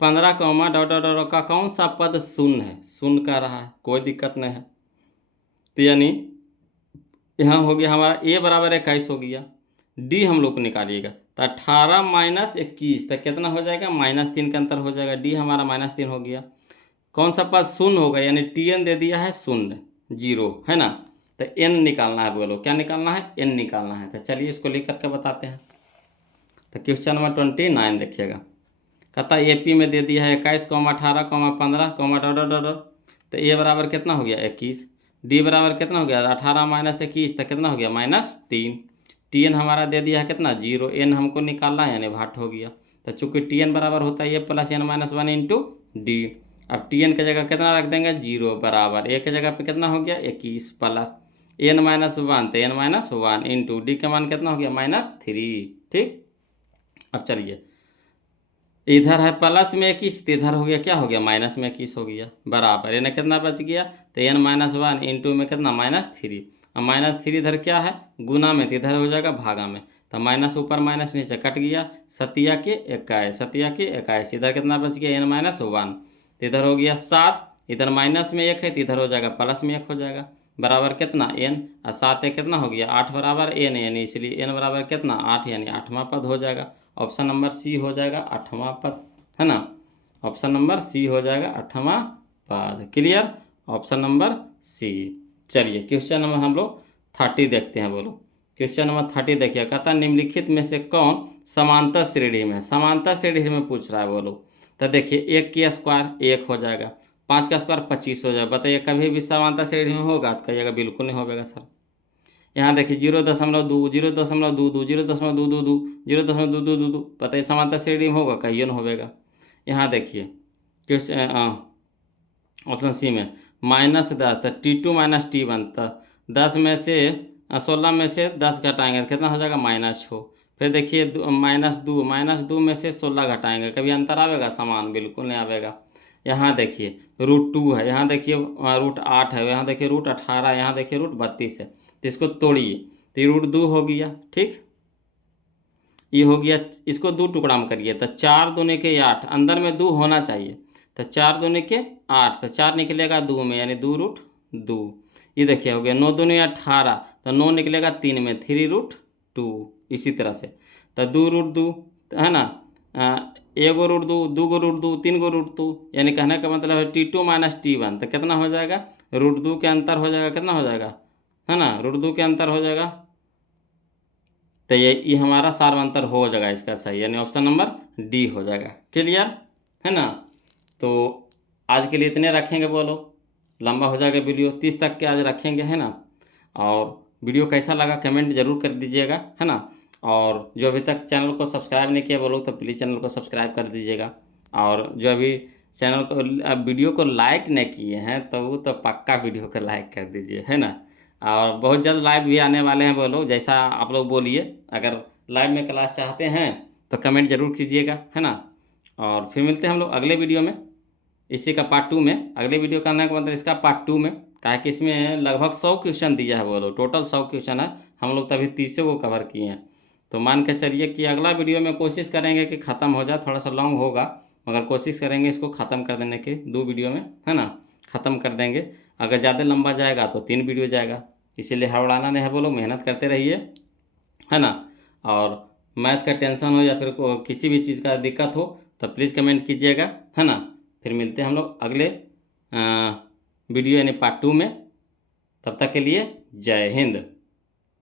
15, डॉट डॉट डॉट का कौन सा पद शून्य है, शून्य कह रहा है, कोई दिक्कत नहीं है। तो यानी यहाँ हो गया हमारा A बराबर 21 हो गया, डी हम लोग को निकालिएगा। तो 18 माइनस 21 तो कितना हो जाएगा, -3 का अंतर हो जाएगा। डी हमारा -3 हो गया। कौन सा पद शून्य होगा, यानी टी एन दे दिया है शून्य, 0 है ना। तो एन निकालना है, बोलो क्या निकालना है, एन निकालना है। तो चलिए इसको लिख करके बताते हैं। तो क्वेश्चन नंबर 29 देखिएगा। कहता एपी में दे दिया है 21, 18, 15, डॉट। तो ए बराबर कितना हो गया 21, डी बराबर कितना हो गया 18 माइनस 21 तो कितना हो गया -3। टी एन हमारा दे दिया है कितना 0, एन हमको निकालना है यानी भाट हो गया। तो चूंकि टी एन बराबर होता है A plus N minus 1 into D. अब टी एन की जगह कितना रख देंगे 0 बराबर ए की जगह पे कितना हो गया 21 प्लस एन माइनस 1 तो एन माइनस 1 इंटू डी का मान कितना हो गया -3। ठीक, अब चलिए इधर है प्लस में 21 तो इधर हो गया क्या हो गया माइनस में 21 हो गया बराबर एन कितना बच गया तो एन माइनस 1 इंटू में कितना -3। अब -3 इधर क्या है गुना में तो इधर हो जाएगा भागा में। तो माइनस ऊपर माइनस नीचे कट गया, सतिया के 21 इधर कितना बच गया एन माइनस 1 तो इधर हो गया 7, इधर माइनस में 1 है तो इधर हो जाएगा प्लस में 1 हो जाएगा बराबर कितना एन, और 7 कितना हो गया 8 बराबर एन, यानी इसलिए एन बराबर कितना 8 यानी 8वां पद हो जाएगा। ऑप्शन नंबर सी हो जाएगा 8वां पद, है ना। ऑप्शन नंबर सी हो जाएगा 8वां पद। Clear, option number C. चलिए क्वेश्चन नंबर हम लोग 30 देखते हैं, बोलो क्वेश्चन नंबर 30 देखिए। कहता निम्नलिखित में से कौन समांतर श्रेणी में, समांतर श्रेणी में पूछ रहा है, बोलो। तो देखिए 1 की स्क्वायर 1 हो जाएगा, 5 का स्क्वायर 25 हो जाएगा। बताइए कभी भी समांतर श्रेणी में होगा तो कहिएगा बिल्कुल नहीं होगा सर। यहाँ देखिए 0.2, 0.22, 0.222, 0.222, बताइए समांतर श्रेणी में होगा, कहिए ना होगा। यहाँ देखिए क्वेश्चन ऑप्शन सी में -10 तो T2 माइनस T1 तो 10 में से 16 में से 10 घटाएंगे तो कितना हो जाएगा -6। फिर देखिए -2 में से 16 घटाएंगे, कभी अंतर आवेगा समान, बिल्कुल नहीं आवेगा। यहाँ देखिए √2 है, यहाँ देखिए √8 है, यहाँ देखिए √18, यहाँ देखिए √32 है। तो इसको तोड़िए तो ये √2 हो गया, ठीक ये हो गया। इसको 2 टुकड़ा में करिए तो 4 दूने के 8, अंदर में 2 होना चाहिए तो 4 दूने के 8 तो 4 निकलेगा 2 में यानी 2√2। ये देखिए हो गया 9 दूने 18 तो 9 निकलेगा 3 में 3√2। इसी तरह से तो 2√2 है ना, 1 √2, 2 √2, 3 √2, यानी कहने का मतलब है T2 माइनस T1 तो कितना हो जाएगा √2 के अंतर हो जाएगा, कितना हो जाएगा है ना, √2 के अंतर हो जाएगा। तो ये हमारा सार्वंतर हो जाएगा इसका सही, यानी ऑप्शन नंबर डी हो जाएगा। क्लियर है ना। तो आज के लिए इतने रखेंगे, बोलो लंबा हो जाएगा वीडियो, 30 तक के आज रखेंगे, है ना। और वीडियो कैसा लगा कमेंट जरूर कर दीजिएगा, है ना। और जो अभी तक चैनल को सब्सक्राइब नहीं किया बोलो तो प्लीज़ चैनल को सब्सक्राइब कर दीजिएगा। और जो अभी चैनल को वीडियो को लाइक नहीं किए हैं तो वो तो पक्का वीडियो को लाइक कर दीजिए, है ना। और बहुत जल्द लाइव भी आने वाले हैं, बोलो जैसा आप लोग बोलिए। अगर लाइव में क्लास चाहते हैं तो कमेंट जरूर कीजिएगा, है ना। और फिर मिलते हैं हम लोग अगले वीडियो में, इसी का पार्ट 2 में। अगले वीडियो करने का मतलब इसका पार्ट 2 में, कहा कि इसमें लगभग 100 क्वेश्चन दिया है, बोलो टोटल 100 क्वेश्चन है, हम लोग तभी 30 को कवर किए हैं। तो मान के चलिए कि अगला वीडियो में कोशिश करेंगे कि ख़त्म हो जाए, थोड़ा सा लॉन्ग होगा मगर कोशिश करेंगे इसको ख़त्म कर देने की, 2 वीडियो में, है ना, ख़त्म कर देंगे। अगर ज़्यादा लंबा जाएगा तो 3 वीडियो जाएगा, इसीलिए हड़बड़ाना नहीं है, बोलो मेहनत करते रहिए, है ना। और मैथ का टेंशन हो या फिर किसी भी चीज़ का दिक्कत हो तो प्लीज़ कमेंट कीजिएगा, है ना। फिर मिलते हैं हम लोग अगले वीडियो यानी पार्ट 2 में। तब तक के लिए जय हिंद।